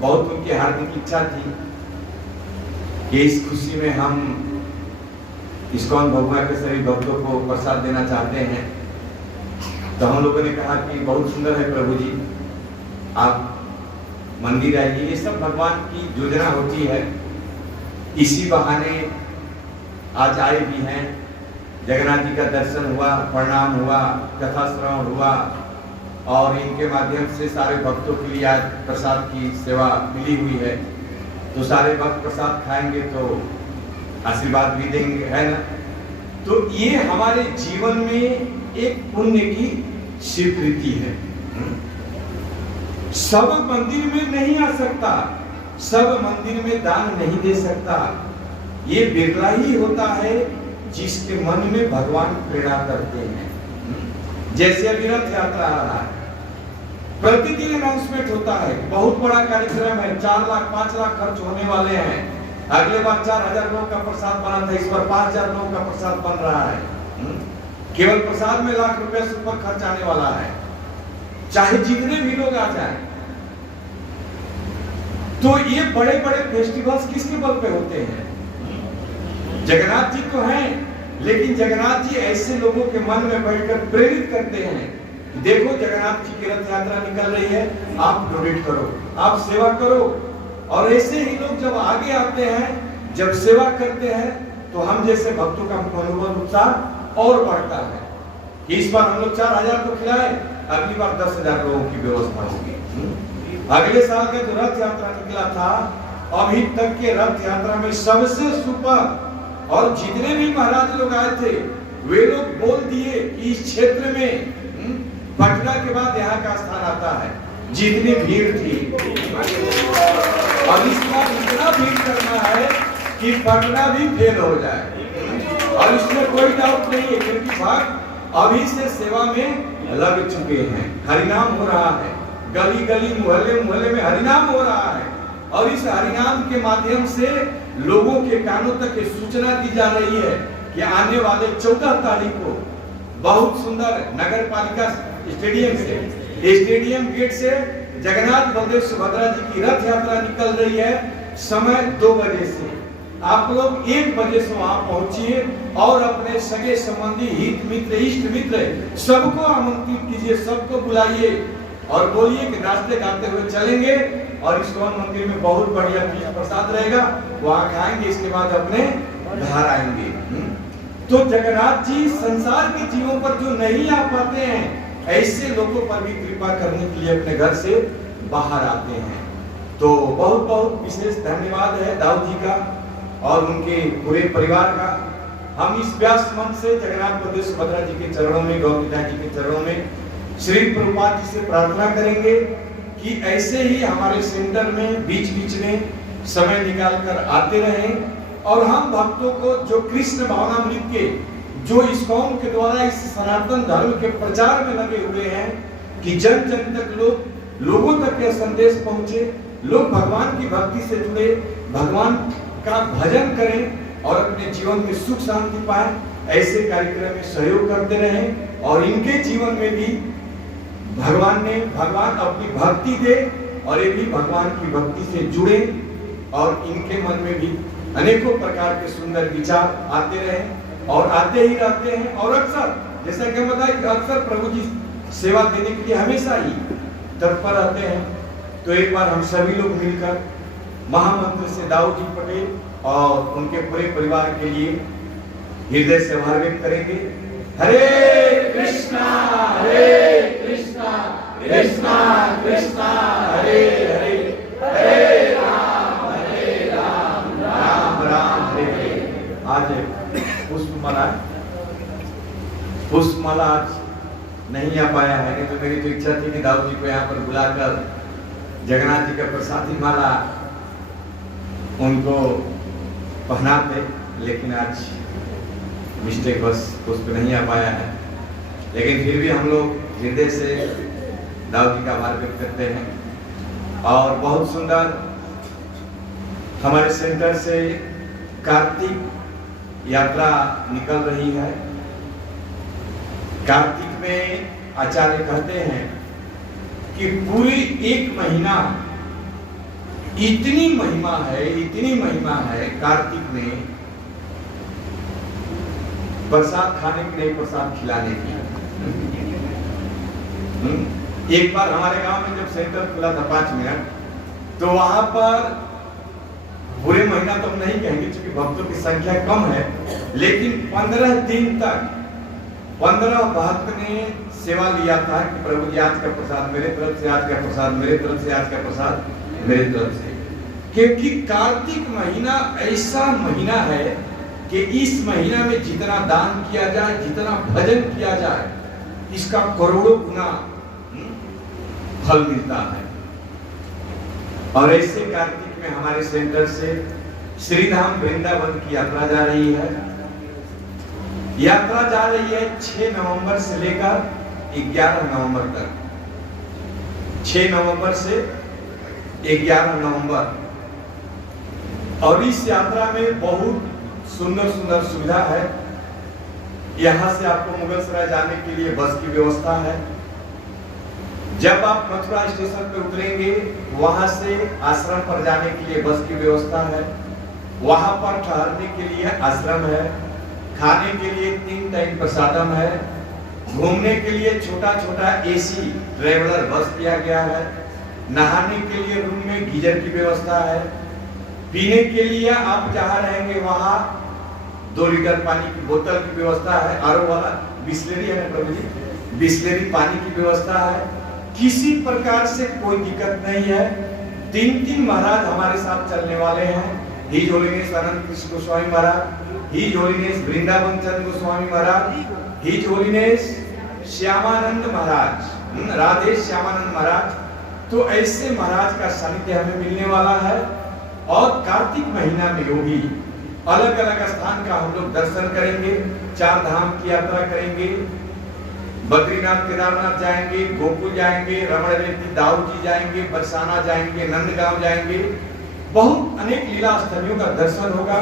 बहुत उनकी हार्दिक इच्छा थी कि इस खुशी में हम इस्कॉन भगवान के सभी भक्तों को प्रसाद देना चाहते हैं। तो हम लोगों ने कहा कि बहुत सुंदर है प्रभु जी, आप मंदिर आइए। ये सब भगवान की योजना होती है। इसी बहाने आज आए भी हैं, जगन्नाथ जी का दर्शन हुआ, प्रणाम हुआ, कथा श्रवण हुआ, और इनके माध्यम से सारे भक्तों के लिए आज प्रसाद की सेवा मिली हुई है। तो सारे भक्त प्रसाद खाएंगे तो आशीर्वाद भी देंगे, है ना। तो ये हमारे जीवन में एक पुण्य की स्वीकृति है। सब मंदिर में नहीं आ सकता, सब मंदिर में दान नहीं दे सकता। ये बिरला ही होता है जिसके मन में भगवान प्रेरणा करते हैं। जैसे अभी रथ यात्रा आ रहा है, प्रतिदिन अनाउंसमेंट होता है, बहुत बड़ा कार्यक्रम है, 4 लाख 5 लाख खर्च होने वाले हैं। अगले बार 4000 लोगों का प्रसाद बना था, इस बार 5000 लोगों का प्रसाद बन रहा है। केवल प्रसाद में लाख रुपए से ऊपर खर्च आने वाला है, चाहे जितने भी लोग आ जाएं। तो ये बड़े बड़े फेस्टिवल्स किसके बल पे होते हैं? जगन्नाथ जी तो हैं, लेकिन जगन्नाथ जी ऐसे लोगों के मन में बैठकर प्रेरित करते हैं। देखो जगन्नाथ जी की रथ यात्रा निकल रही है, आप डोनेट करो, आप सेवा करो। और ऐसे ही लोग जब आगे आते हैं, जब सेवा करते हैं, तो हम जैसे भक्तों का मनोबल उत्साह और बढ़ता है। इस बार हम लोग 4000 को खिलाए, अगली बार 10,000 लोगों की व्यवस्था होगी। अगले साल का जो रथ यात्रा निकला था, अभी तक के रथ यात्रा में सबसे सुपर, और जितने भी महाराज लोग आए थे वे लोग बोल दिए कि इस क्षेत्र में पटना के बाद यहाँ का स्थान आता है। जितनी भीड़ थी, और इस बार इतना भीड़ करना है कि पटना भी फेल हो जाए, और इसमें कोई डाउट नहीं है, क्योंकि भक्त अभी से सेवा में लग चुके हैं। हरिनाम हो रहा है, गली गली मोहल्ले मोहल्ले में हरिनाम हो रहा है, और इस हरिनाम के माध्यम से लोगों के कानों तक ये सूचना दी जा रही है कि आने वाले 14 तारीख को बहुत सुंदर नगर पालिका स्टेडियम से, स्टेडियम गेट से जगन्नाथ बलदेव सुभद्रा जी की रथ यात्रा निकल रही है। समय 2 बजे से, आप लोग 1 बजे से वहां पहुंचिए और अपने सगे संबंधी, हित मित्र, इष्ट मित्र सबको आमंत्रित कीजिए, सबको बुलाइए और बोलिए कि नाचते गाते हुए चलेंगे, और इस्कॉन मंदिर में बहुत बढ़िया चीज प्रसाद रहेगा, वहां खाएंगे, इसके बाद अपने घर आएंगे। तो जगन्नाथ जी संसार के जीवों पर जो नहीं आ पाते हैं, ऐसे लोगों पर भी कृपा करने के लिए अपने घर से बाहर आते हैं। तो बहुत बहुत विशेष धन्यवाद है दाऊ जी का और उनके पूरे परिवार का। हम इस व्यास मंच से जगन्नाथ बलदेव सुभद्रा जी के चरणों में, गौरीदा जी के चरणों में, श्री प्रभुपाद जी से प्रार्थना करेंगे कि ऐसे ही हमारे सेंटर में बीच बीच में समय निकालकर आते रहें, और हम भक्तों को जो कृष्ण भावनामृत के, जो इस्कॉन के द्वारा इस सनातन धर्म के प्रचार में लगे हुए हैं, कि जन जन तक लोगों तक यह संदेश पहुंचे, लोग भगवान की भक्ति से जुड़े, भगवान का भजन करें और अपने जीवन में सुख शांति पाएं। ऐसे कार्यक्रम में सहयोग करते रहें, और इनके जीवन में भी भगवान अपनी भक्ति दे, और ये भी भगवान की भक्ति से जुड़े, और इनके मन में भी अनेकों प्रकार के सुंदर विचार आते रहे और आते ही रहते हैं। और अक्सर, जैसा कि हम बताएं, अक्सर प्रभु जी सेवा देने के लिए हमेशा ही तत्पर रहते हैं। तो एक बार हम सभी लोग मिलकर महामंत्र से दाऊद जी पटेल और उनके पूरे परिवार के लिए हृदय से आभार व्यक्त करेंगे। हरे कृष्णा कृष्णा कृष्णा हरे हरे, हरे राम राम राम हरे हरे। आज पुष्पमाला आज नहीं आ पाया है, नहीं तो मेरी तो इच्छा थी कि दाऊद जी को यहाँ पर बुलाकर जगन्नाथ जी का प्रसादी माला उनको पहनाते, लेकिन आज मिस्टेक बस पुष्प नहीं आ पाया है। लेकिन फिर भी हम लोग हृदय से दाऊद जी का आभार व्यक्त करते हैं। और बहुत सुंदर हमारे सेंटर से कार्तिक यात्रा निकल रही है। कार्तिक में आचार्य कहते हैं कि पूरी एक महीना इतनी महिमा है कार्तिक में, प्रसाद खाने की नहीं, प्रसाद खिलाने की। एक बार हमारे गांव में जब सेंटर खुला था 5 मिनट, तो वहां पर पूरे महीना तो हम नहीं कहेंगे क्योंकि भक्तों की संख्या कम है, लेकिन 15 दिन तक 15 भक्त ने सेवा लिया था कि प्रभु जी आज का प्रसाद मेरे तरफ से, आज का प्रसाद मेरे तरफ से, आज का प्रसाद मेरे तरफ से। क्योंकि कार्तिक महीना ऐसा महीना है कि इस महीना में जितना दान किया जाए, जितना भजन किया जाए, इसका करोड़ों गुना फल मिलता है। और ऐसे कार्तिक में हमारे सेंटर से श्रीधाम वृंदावन की यात्रा जा रही है। यात्रा जा रही है 6 नवंबर से लेकर 11 नवंबर तक। 6 नवंबर से 11 नवंबर। और इस यात्रा में बहुत सुंदर सुंदर सुविधा है। यहां से आपको मुगलसराय जाने के लिए बस की व्यवस्था है। जब आप मथुरा स्टेशन पर उतरेंगे, वहां से आश्रम पर जाने के लिए बस की व्यवस्था है। वहां पर ठहरने के लिए आश्रम है। खाने के लिए 3 टाइम प्रसादम है। घूमने के लिए छोटा छोटा एसी ट्रेवलर बस दिया गया है। नहाने के लिए रूम में गीजर की व्यवस्था है। पीने के लिए आप जहाँ रहेंगे वहाँ 2 लीटर पानी की बोतल की व्यवस्था है। आरओ वाला बिस्लेरी है ना प्रभु जी, बिस्लेरी पानी की व्यवस्था है। किसी प्रकार से कोई दिक्कत नहीं है। 3 महाराज हमारे साथ चलने वाले हैं। हिज होलीनेस अनंत कृष्ण गोस्वामी महाराज, हिज होलीनेस वृंदावन चंद्र गोस्वामी महाराज, हिज होलीनेस श्यामानंद महाराज, राधे श्यामानंद महाराज। तो ऐसे महाराज का सानिध्य हमें मिलने वाला है। और कार्तिक महीना में योगी अलग अलग स्थान का हम लोग दर्शन करेंगे। 4 धाम की यात्रा करेंगे। बद्रीनाथ केदारनाथ जाएंगे, गोकुल जाएंगे, रमण रेती दाऊद जी जाएंगे, बरसाना जाएंगे, नंदगांव जाएंगे। बहुत अनेक लीला स्थलियों का दर्शन होगा।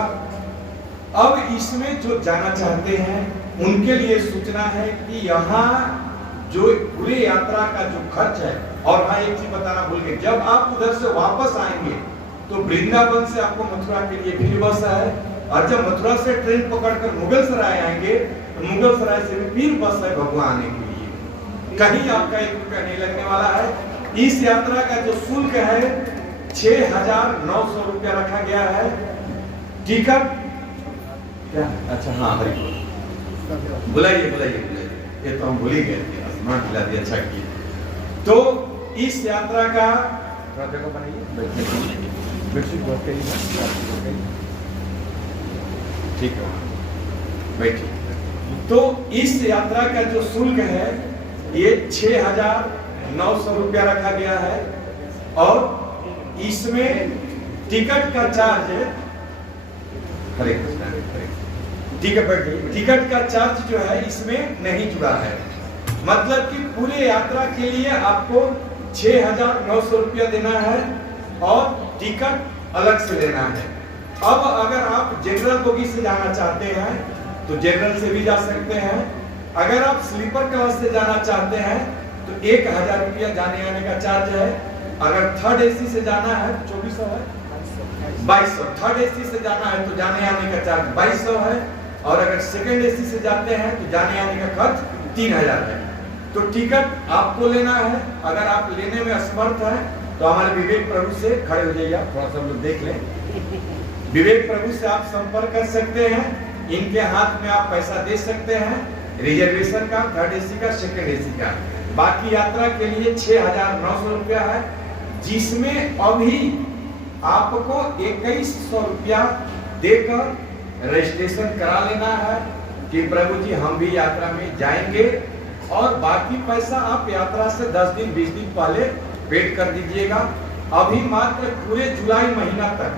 अब इसमें जो जाना चाहते हैं उनके लिए सूचना है कि यहाँ जो पूरे यात्रा का जो खर्च है, और हाँ एक चीज बताना भूल गए, जब आप उधर से वापस आएंगे तो वृंदावन से आपको मथुरा के लिए फिर बस है। और जब मथुरा से ट्रेन पकड़कर मुगलसराय आएंगे तो मुगलसराय से भी फिर बस है भगवान आने के लिए। कहीं आपका 1 रुपया नहीं लगने वाला है। इस यात्रा का जो शुल्क है 6,900 रुपया रखा गया है। टिकट क्या? अच्छा हाँ, हरि बुलाइए बुलाइए बुलाइए, ये तो हम भूल ही गए थे, आसमान खिला दिया, अच्छा किया। तो इस यात्रा का जगह बनाइए, ठीक है, बैठिए। तो इस यात्रा का जो शुल्क है ये 6,900 रुपया रखा गया है। और इसमें टिकट का चार्ज है, हरे कृष्णा, टिकट का चार्ज जो है इसमें नहीं जुड़ा है। मतलब कि पूरे यात्रा के लिए आपको 6,900 रुपया देना है और टिकट अलग से लेना है। अब अगर आप जनरल बोगी से जाना चाहते हैं तो जनरल से भी जा सकते हैं। अगर आप स्लीपर क्लास से जाना चाहते हैं तो 1,000 रुपया जाने आने का चार्ज है। अगर थर्ड एसी से जाना है 2400 है, 2200। थर्ड एसी से जाना है तो जाने आने का चार्ज 2200 है। और अगर सेकंड एसी से जाते हैं तो जाने आने का खर्च 3,000 है। तो टिकट आपको लेना है। अगर आप लेने में असमर्थ हैं तो हमारे विवेक प्रभु से खड़े हो जाइए, आप थोड़ा सा लोग देख लें। विवेक प्रभु से आप संपर्क कर सकते हैं, इनके हाथ में आप पैसा दे सकते हैं, रिजर्वेशन का, थर्ड एसी का, सेकंड एसी का। बाकी यात्रा के लिए 6,900 रुपया है, जिसमें अभी आपको 2100 रुपया देकर रजिस्ट्रेशन करा लेना है कि प्रभु जी हम भी यात्रा में जाएंगे, और बाकी पैसा आप यात्रा से 10 दिन 20 दिन पहले पेड कर दीजिएगा। अभी मात्र पूरे जुलाई महीना तक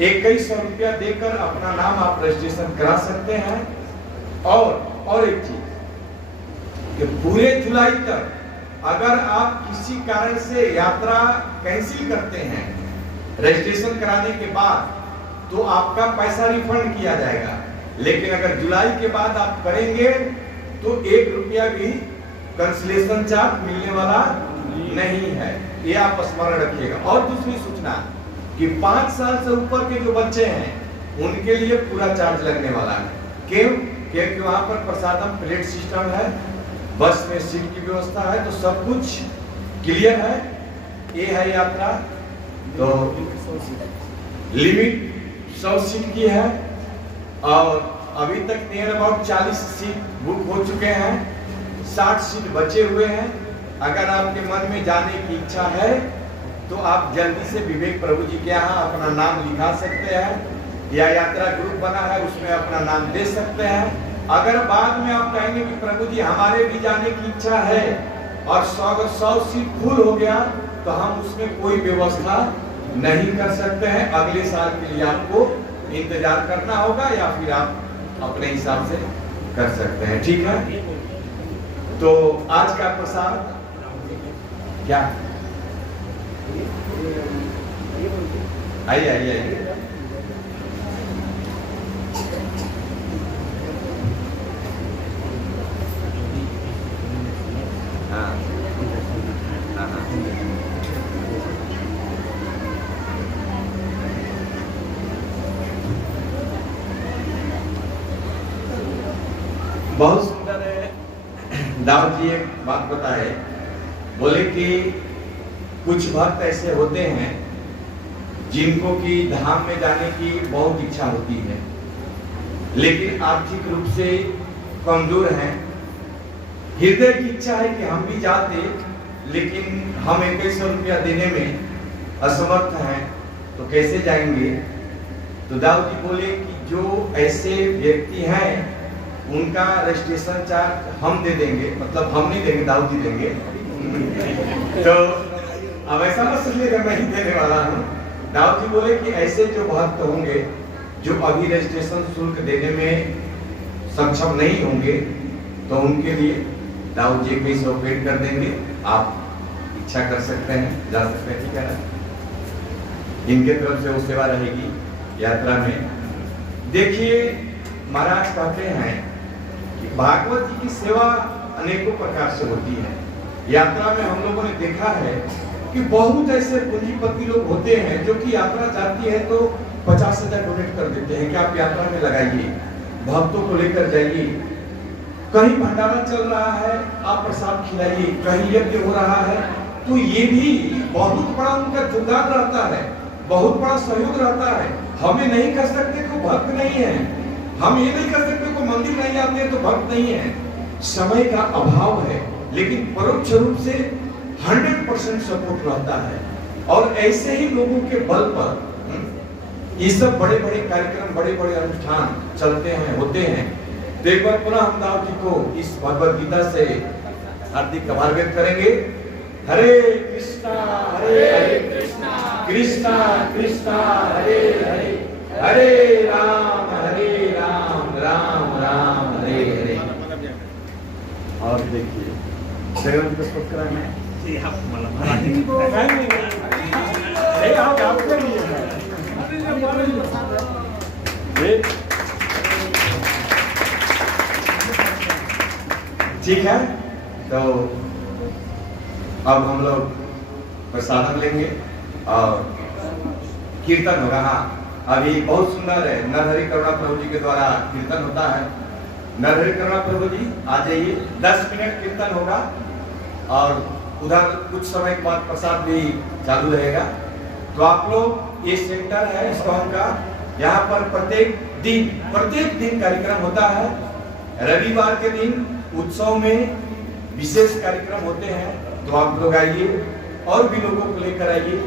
2100 रुपया देकर अपना नाम आप रजिस्ट्रेशन करा सकते हैं। और एक चीज कि पूरे जुलाई तक अगर आप किसी कारण से यात्रा कैंसिल करते हैं रजिस्ट्रेशन कराने के बाद, तो आपका पैसा रिफंड किया जाएगा। लेकिन अगर जुलाई के बाद आप करेंगे तो 1 रुपया भी कैंसिलेशन चार्ज मिलने वाला नहीं है, ये आप स्मरण रखिएगा। और दूसरी सूचना कि 5 साल से ऊपर के जो बच्चे हैं उनके लिए पूरा चार्ज लगने वाला है। क्यों? क्योंकि वहां पर प्रसादम प्लेट सिस्टम है, बस में सीट की व्यवस्था है, तो सब कुछ क्लियर है। ये है यात्रा, तो लिमिट 100 सीट की है और अभी तक नियर अबाउट 40 सीट बुक हो चुके हैं, 60 सीट बचे हुए हैं। अगर आपके मन में जाने की इच्छा है तो आप जल्दी से विवेक प्रभु जी के यहाँ अपना नाम लिखा सकते हैं, या यात्रा ग्रुप बना है उसमें अपना नाम दे सकते हैं। अगर बाद में आप कहेंगे कि प्रभु जी हमारे भी जाने की इच्छा है और 100 सीट फुल हो गया, तो हम उसमें कोई व्यवस्था नहीं कर सकते हैं। अगले साल के लिए आपको इंतजार करना होगा, या फिर आप अपने हिसाब से कर सकते हैं। ठीक है, तो आज का प्रसाद क्या? आइए आइए आइए। हाँ हाँ हाँ, बहुत सुंदर है। दाऊद जी एक बात बताए, बोले कि कुछ भक्त ऐसे होते हैं जिनको कि धाम में जाने की बहुत इच्छा होती है, लेकिन आर्थिक रूप से कमजोर हैं। हृदय की इच्छा है कि हम भी जाते, लेकिन हम 2100 रुपया देने में असमर्थ हैं, तो कैसे जाएंगे? तो दाऊद जी बोले कि जो ऐसे व्यक्ति हैं उनका रजिस्ट्रेशन चार्ज हम दे देंगे, मतलब हम नहीं देंगे, दाऊद जी देंगे। तो अब ऐसा मत समझिएगा मैं ही देने वाला हूँ। दाऊद जी बोले कि ऐसे जो भक्त होंगे जो अभी रजिस्ट्रेशन शुल्क देने में सक्षम नहीं होंगे, तो उनके लिए दाऊद जी 2100 पेड कर देंगे। आप इच्छा कर सकते हैं, जा सकते हैं, ठीक है ना? इनके तरफ से वो सेवा रहेगी यात्रा में। देखिए महाराज कहते हैं कि भागवत जी की सेवा अनेकों प्रकार से होती है। यात्रा में हम लोगों ने देखा है कि बहुत ऐसे पूंजीपति लोग होते हैं जो कि यात्रा जाती है तो 50,000 डोनेट कर देते हैं कि आप यात्रा में लगाइए, भक्तों को लेकर जाइए, कहीं भंडारा चल रहा है आप प्रसाद खिलाइए, कहीं यज्ञ हो रहा है, तो ये भी बहुत बड़ा उनका योगदान रहता है, बहुत बड़ा सहयोग रहता है। हमें नहीं कर सकते तो भक्त नहीं है, हम ये नहीं कर सकते को मंदिर नहीं आते तो भक्त नहीं है, समय का अभाव है, लेकिन परोक्ष रूप से 100% सपोर्ट रहता है। और ऐसे ही लोगों के बल पर ये सब बड़े बड़े कार्यक्रम, बड़े बड़े अनुष्ठान चलते हैं, होते हैं। तो एक बार पुनः हम दाऊद जी को इस भगवद गीता से हार्दिक आभार व्यक्त करेंगे। हरे कृष्णा कृष्णा कृष्णा हरे हरे, हरे राम राम राम हरे हरे। और देखिए जगन पुष्प कराना है, ठीक है। तो अब हम लोग प्रसादम लेंगे और कीर्तन होगा। हाँ, अभी बहुत सुंदर है, नरहरि करुणा प्रभु जी के द्वारा कीर्तन होता है। नरहरि करुणा प्रभु जी आ जाइए। 10 मिनट कीर्तन होगा और उधर कुछ समय के बाद प्रसाद भी चालू रहेगा। तो आप लोग, ये सेंटर है इस्कॉन का, यहाँ पर प्रत्येक दिन कार्यक्रम होता है। रविवार के दिन उत्सव में विशेष कार्यक्रम होते हैं, तो आप लोग आइए और भी लोगों को लेकर आइए,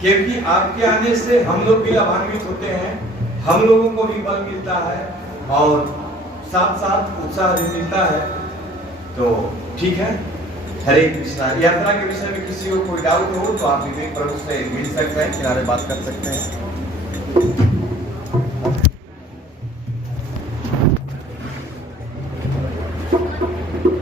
क्योंकि आपके आने से हम लोग भी लाभान्वित होते हैं, हम लोगों को भी बल मिलता है और साथ साथ उत्साह भी मिलता है। तो ठीक है, हरे कृष्णा। यात्रा के विषय में किसी को कोई डाउट हो तो आप विवेक प्रभु से मिल सकते हैं, किनारे बात कर सकते हैं।